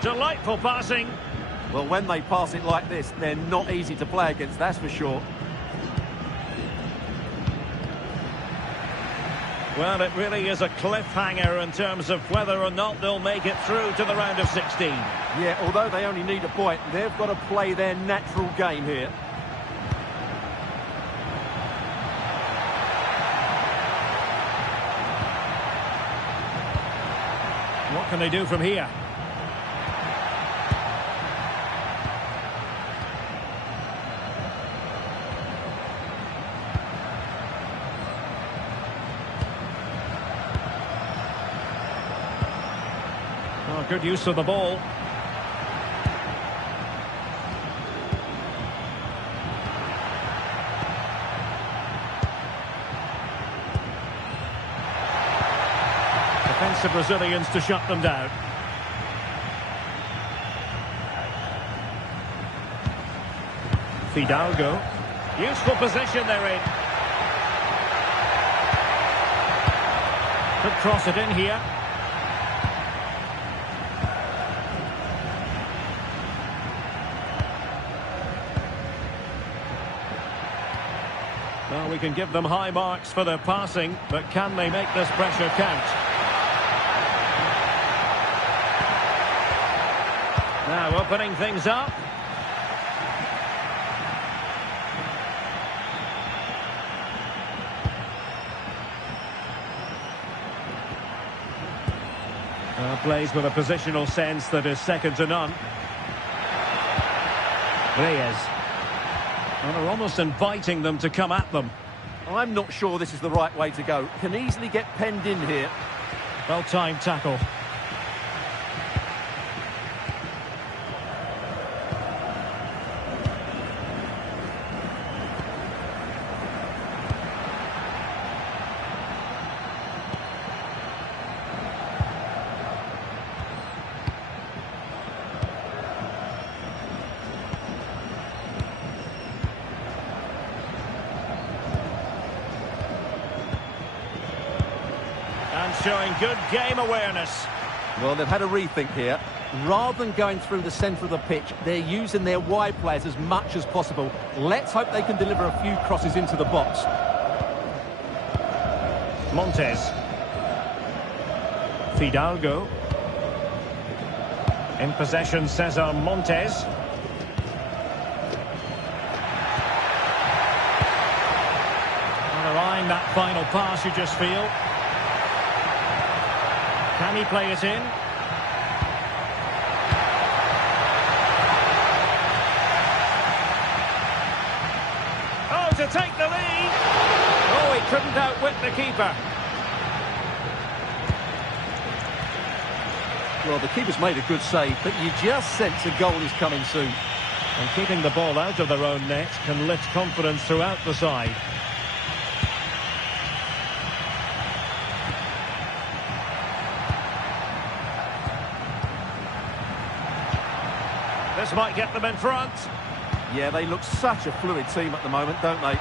Delightful passing. Well, when they pass it like this, they're not easy to play against, that's for sure. Well, it really is a cliffhanger in terms of whether or not they'll make it through to the round of 16. Yeah, although they only need a point, they've got to play their natural game here. What can they do from here? Oh, good use of the ball. Defensive Brazilians to shut them down. Fidalgo. Useful position they're in. Could cross it in here. Well, we can give them high marks for their passing, but can they make this pressure count? Now opening things up. Plays with a positional sense that is second to none. Reyes. And they're almost inviting them to come at them. I'm not sure this is the right way to go. Can easily get penned in here. Well-timed tackle. Showing good game awareness. Well, they've had a rethink here. Rather than going through the centre of the pitch, they're using their wide players as much as possible. Let's hope they can deliver a few crosses into the box. Montes. Fidalgo. In possession, Cesar Montes. And they're eyeing that final pass, you just feel. Can he play it in? Oh, to take the lead! Oh, he couldn't outwit the keeper. Well, the keeper's made a good save, but you just sense a goal is coming soon. And keeping the ball out of their own net can lift confidence throughout the side. This might get them in front. Yeah, they look such a fluid team at the moment, don't they?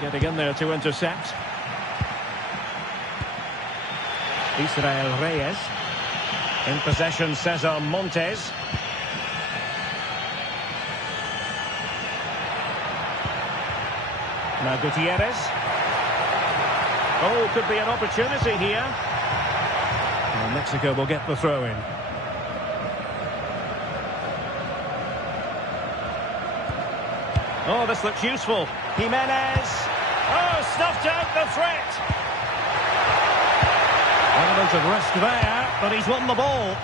Getting in there to intercept. Israel Reyes. In possession, Cesar Montes. Now Gutierrez. Oh, could be an opportunity here. Well, Mexico will get the throw in. Oh, this looks useful. Jimenez. Oh, snuffed out the threat. Element of risk there, but he's won the ball.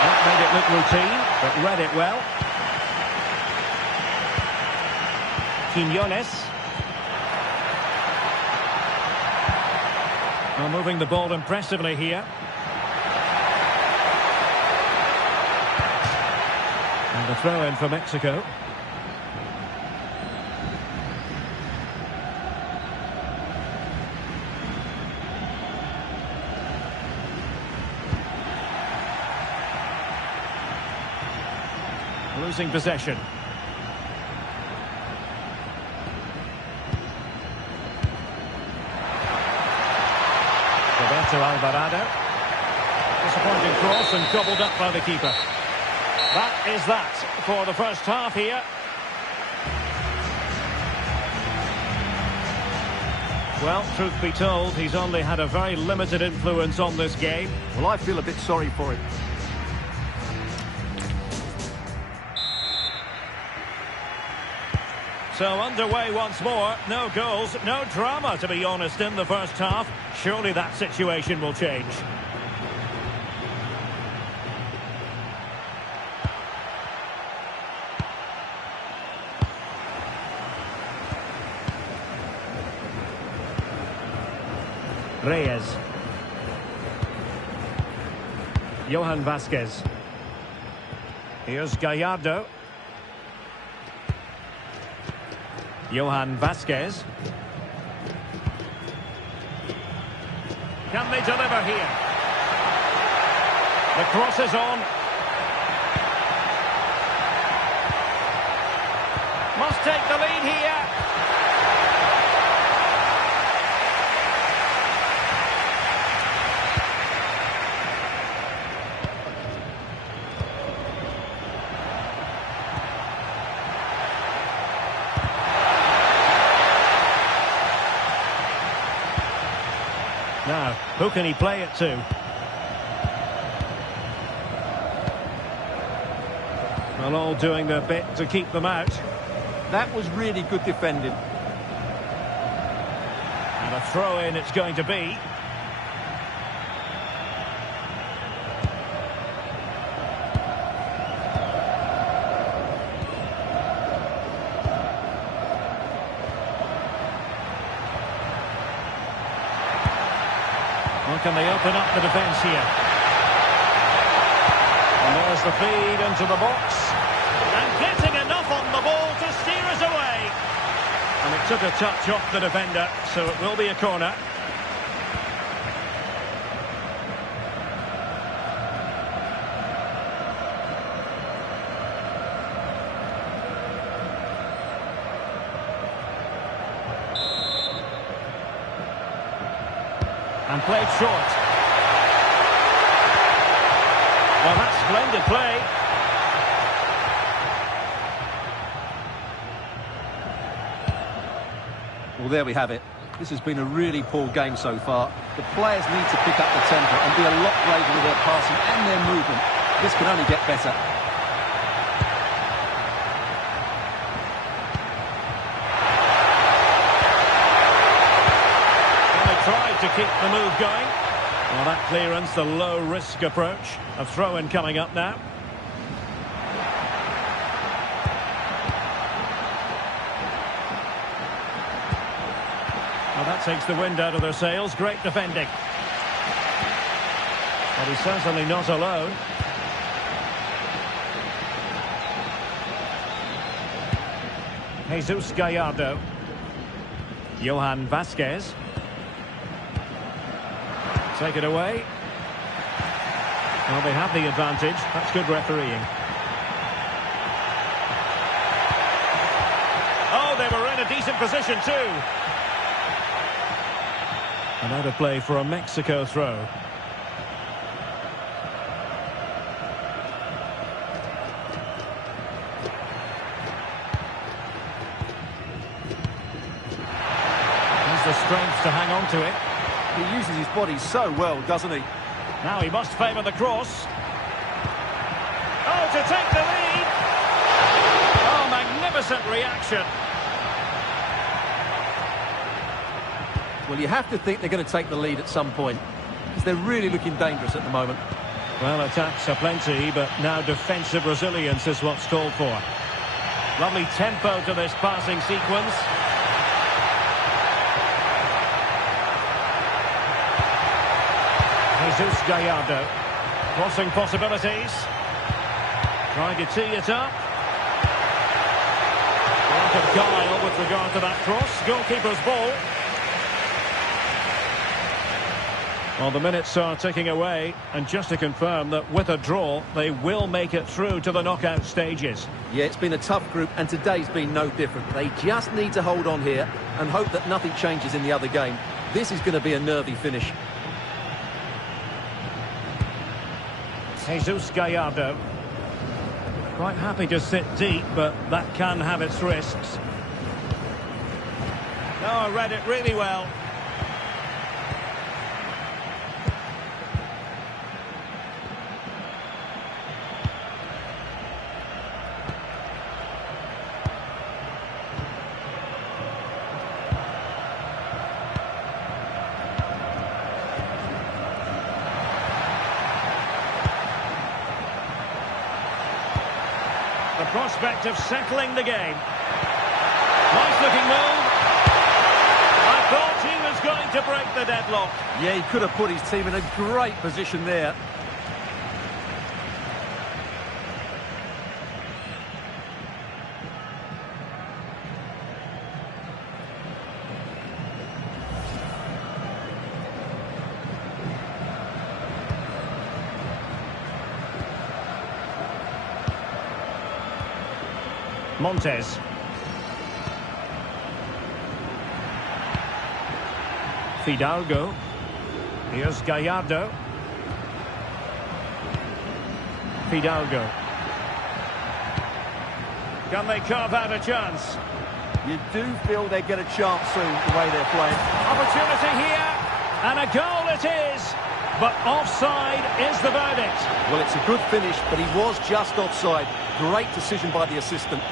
That made it look routine, but read it well. Quiñones. Well, moving the ball impressively here. And a throw in for Mexico. Losing possession. Roberto Alvarado. Disappointing cross and gobbled up by the keeper. That is that for the first half here. Well, truth be told, he's only had a very limited influence on this game. Well, I feel a bit sorry for him. So underway once more. No goals, no drama, to be honest, in the first half. Surely that situation will change. Reyes. Johan Vasquez. Here's Gallardo. Johan Vasquez. Can they deliver here? The cross is on. Must take the lead here. Now, who can he play it to? Well, all doing their bit to keep them out. That was really good defending. And a throw-in it's going to be. Well, can they open up the defence here? And there's the feed into the box. And getting enough on the ball to steer us away. And it took a touch off the defender, so it will be a corner. And played short. Well, that's splendid play. Well, there we have it. This has been a really poor game so far. The players need to pick up the tempo and be a lot braver with their passing and their movement. This can only get better. Tried to keep the move going. Well, that clearance, the low-risk approach. A throw-in coming up now. Well, that takes the wind out of their sails. Great defending. But he's certainly not alone. Jesus Gallardo. Johan Vasquez. Take it away. Well, they have the advantage. That's good refereeing. Oh, they were in a decent position too. And out of play for a Mexico throw. Has the strength to hang on to it. He uses his body so well, doesn't he? Now he must favour the cross. Oh, to take the lead! Oh, magnificent reaction. Well, you have to think they're going to take the lead at some point, because they're really looking dangerous at the moment. Well, attacks are plenty, but now defensive resilience is what's called for. Lovely tempo to this passing sequence. Jesus Gallardo. Crossing possibilities. Trying to tee it up. Lack of guile with regard to that cross. Goalkeeper's ball. Well, the minutes are ticking away, and just to confirm that with a draw, they will make it through to the knockout stages. Yeah, it's been a tough group, and today's been no different. They just need to hold on here and hope that nothing changes in the other game. This is going to be a nervy finish. Jesus Gallardo. Quite happy to sit deep, but that can have its risks. No, I read it really well. The prospect of settling the game. Nice looking move. I thought he was going to break the deadlock. Yeah, he could have put his team in a great position there. Montes. Fidalgo. Here's Gallardo. Fidalgo. Can they carve out a chance? You do feel they get a chance soon, the way they're playing. Opportunity here, and a goal it is. But offside is the verdict. Well, it's a good finish, but he was just offside. Great decision by the assistant.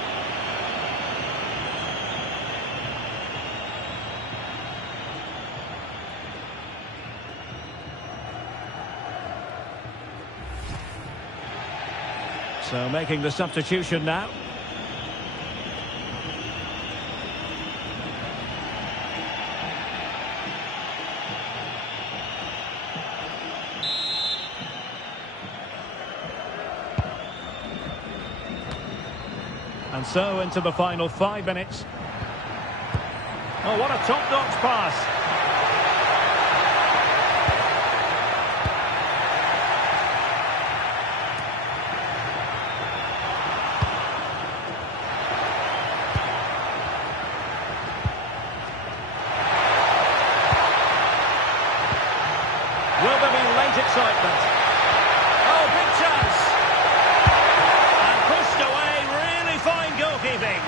So making the substitution now. And so into the final 5 minutes. Oh, what a top-notch pass. Will there be late excitement? Oh, big chance! And pushed away, really fine goalkeeping.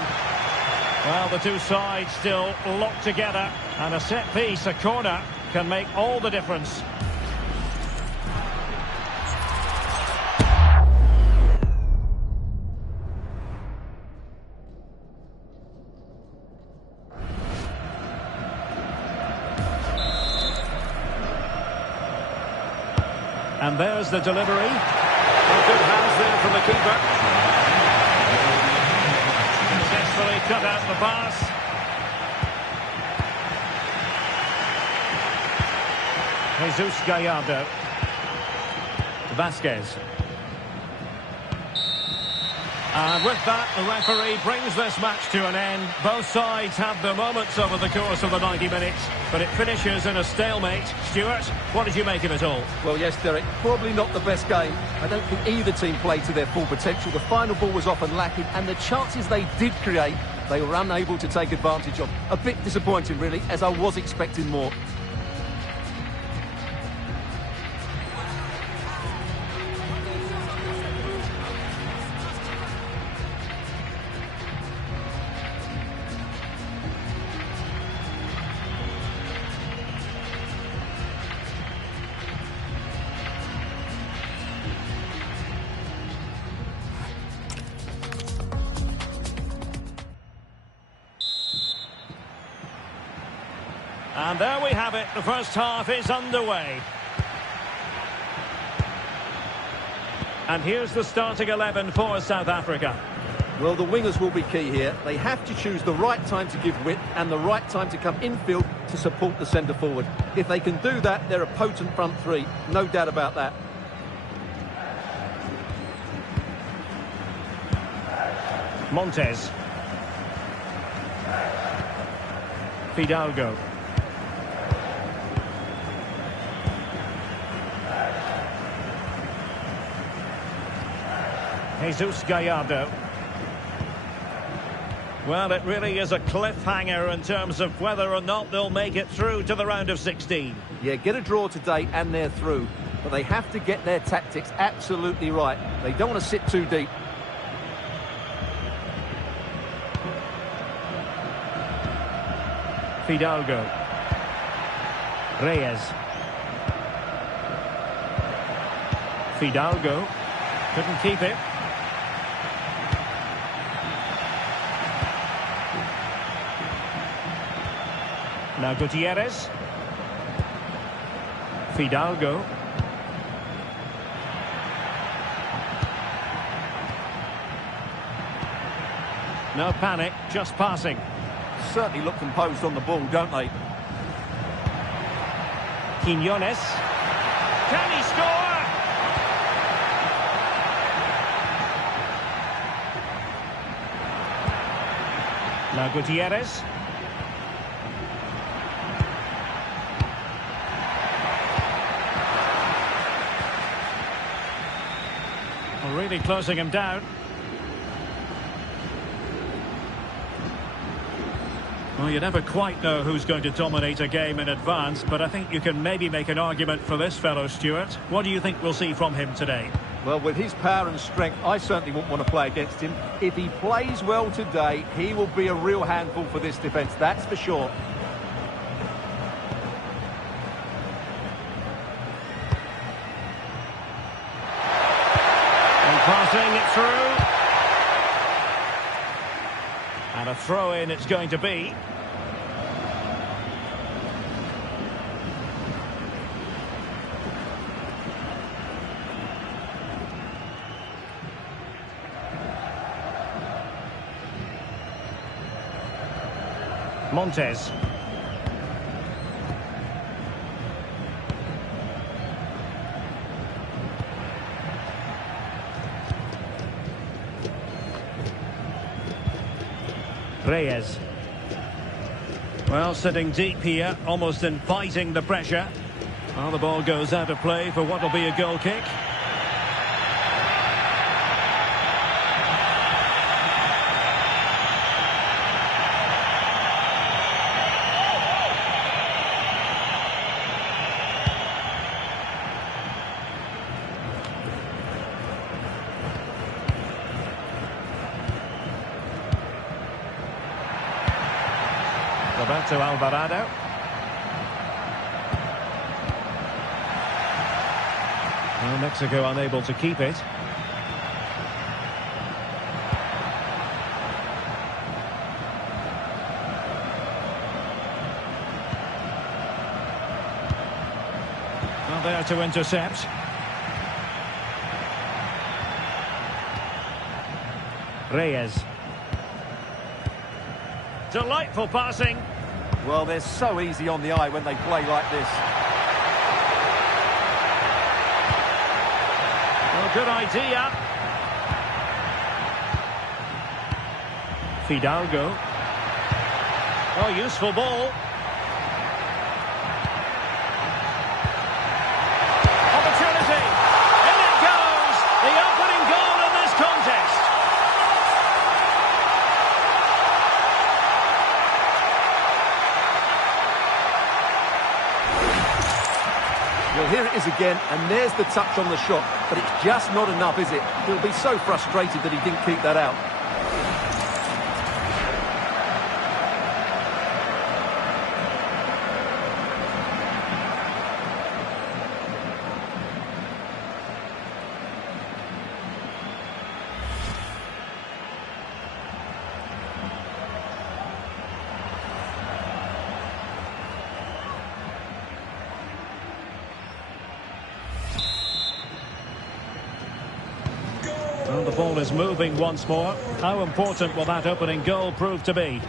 Well, the two sides still locked together, and a set piece, a corner, can make all the difference. And there's the delivery. Well, good hands there from the keeper. Successfully cut out the pass. Jesus Gallardo. Vasquez. And with that, the referee brings this match to an end. Both sides have their moments over the course of the 90 minutes, but it finishes in a stalemate. Stuart, what did you make of it all? Well, yes, Derek, probably not the best game. I don't think either team played to their full potential. The final ball was often lacking, and the chances they did create, they were unable to take advantage of. A bit disappointing, really, as I was expecting more. And there we have it. The first half is underway. And here's the starting 11 for South Africa. Well, the wingers will be key here. They have to choose the right time to give width and the right time to come infield to support the centre forward. If they can do that, they're a potent front three. No doubt about that. Montes. Fidalgo. Jesus Gallardo. Well, it really is a cliffhanger in terms of whether or not they'll make it through to the round of 16. Yeah, get a draw today and they're through. But they have to get their tactics absolutely right. They don't want to sit too deep. Fidalgo. Reyes. Fidalgo. Couldn't keep it. Now Gutierrez. Fidalgo. No panic, just passing. Certainly look composed on the ball, don't they? Quiñones. Can he score? Now Gutierrez. Really closing him down. Well, you never quite know who's going to dominate a game in advance, but I think you can maybe make an argument for this fellow, Stuart. What do you think we'll see from him today? Well, with his power and strength, I certainly wouldn't want to play against him. If he plays well today, he will be a real handful for this defence, that's for sure. Passing it through. And a throw-in it's going to be. Montes. Reyes. Well, sitting deep here, almost inviting the pressure. Well, the ball goes out of play for what will be a goal kick. Roberto Alvarado. Well, Mexico unable to keep it. Well, there to intercept. Reyes. Delightful passing. Well, they're so easy on the eye when they play like this. Well, good idea. Fidalgo. Oh, useful ball. Opportunity. In it goes. The opening goal in this contest. Well, here it is again, and there's the touch on the shot, but it's just not enough, is it? He'll be so frustrated that he didn't keep that out. Well, the ball is moving once more. How important will that opening goal prove to be?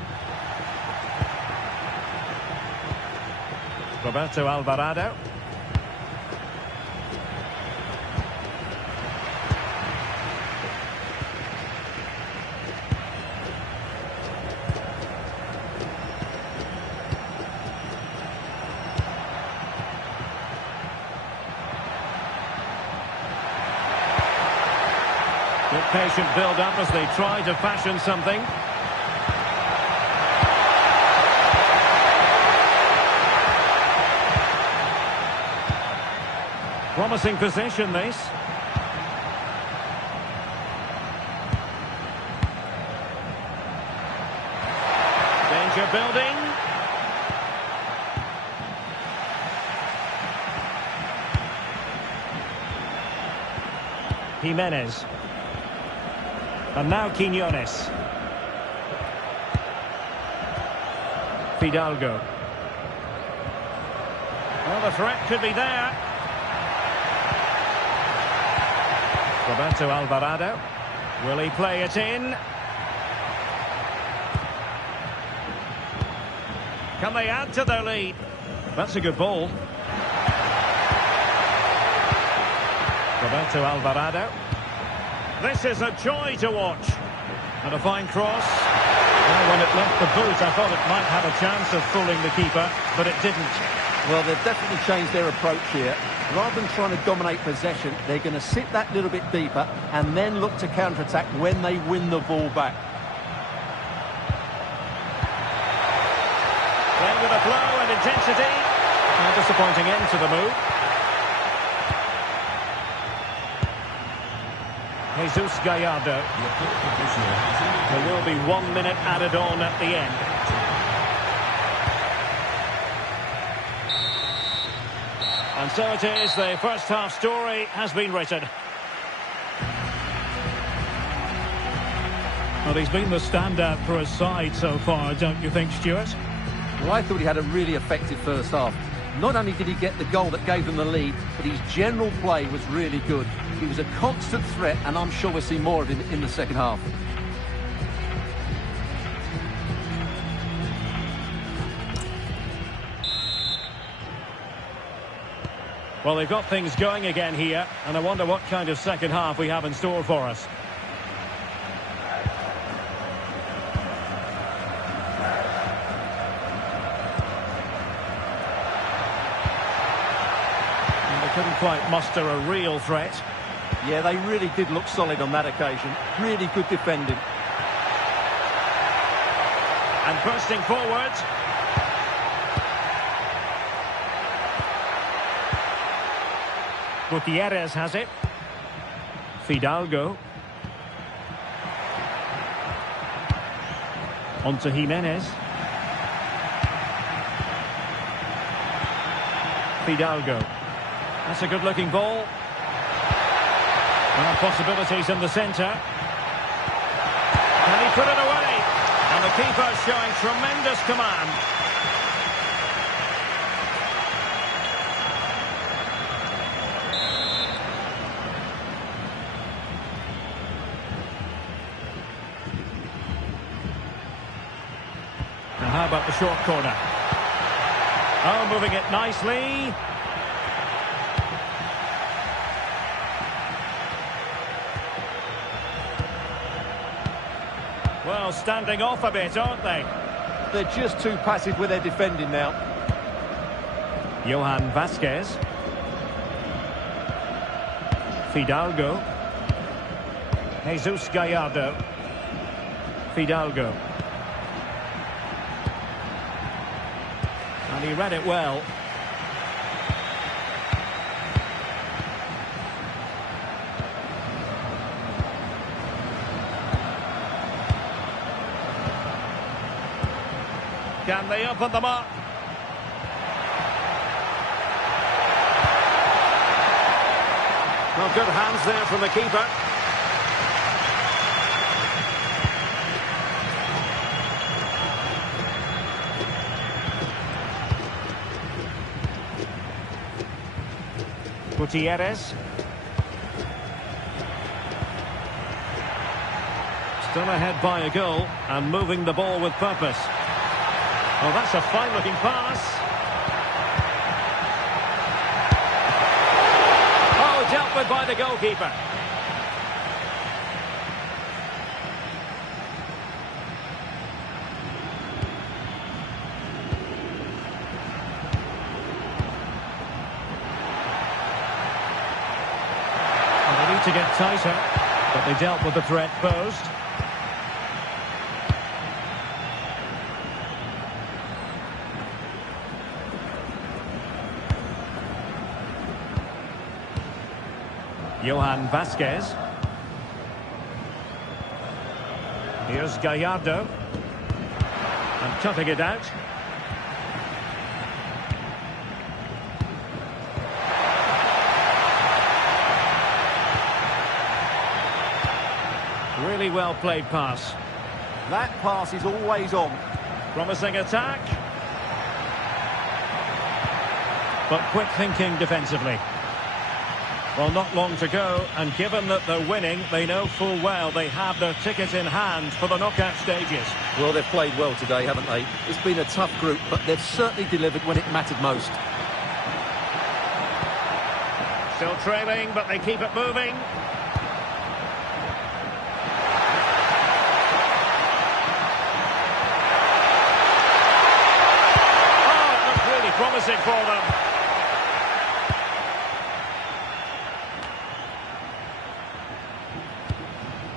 Roberto Alvarado. Good patient build-up as they try to fashion something. Promising position, this. Danger building. Jimenez. And now Quiñones. Fidalgo. Well, the threat could be there. Roberto Alvarado. Will he play it in? Can they add to their lead? That's a good ball. Roberto Alvarado. This is a joy to watch. And a fine cross. Well, when it left the boot, I thought it might have a chance of fooling the keeper, but it didn't. Well, they've definitely changed their approach here. Rather than trying to dominate possession, they're going to sit that little bit deeper and then look to counter-attack when they win the ball back. Playing with a flow and intensity. A disappointing end to the move. Jesus Gallardo. There will be 1 minute added on at the end. And so it is, the first half story has been written. Well, he's been the standout for his side so far, don't you think, Stuart? Well, I thought he had a really effective first half. Not only did he get the goal that gave them the lead, but his general play was really good. He was a constant threat, and I'm sure we'll see more of him in the second half. Well, they've got things going again here, and I wonder what kind of second half we have in store for us. Couldn't quite muster a real threat. Yeah, they really did look solid on that occasion. Really good defending. And bursting forward. Gutierrez has it. Fidalgo. On to Jimenez. Fidalgo. That's a good-looking ball. Well, possibilities in the centre. Can he put it away? And the keeper showing tremendous command. And how about the short corner? Oh, moving it nicely. Well, standing off a bit, aren't they? They're just too passive with their defending now. Johan Vasquez. Fidalgo. Jesus Gallardo. Fidalgo. And he read it well. Can they open them up? Well, good hands there from the keeper. Gutierrez. Still ahead by a goal and moving the ball with purpose. Oh, that's a fine-looking pass. Oh, dealt with by the goalkeeper. And they need to get tighter. But they dealt with the threat posed. Johan Vasquez. Here's Gallardo. And cutting it out. Really well played pass. That pass is always on. Promising attack. But quick thinking defensively. Well, not long to go, and given that they're winning, they know full well they have their ticket in hand for the knockout stages. Well, they've played well today, haven't they? It's been a tough group, but they've certainly delivered when it mattered most. Still trailing, but they keep it moving.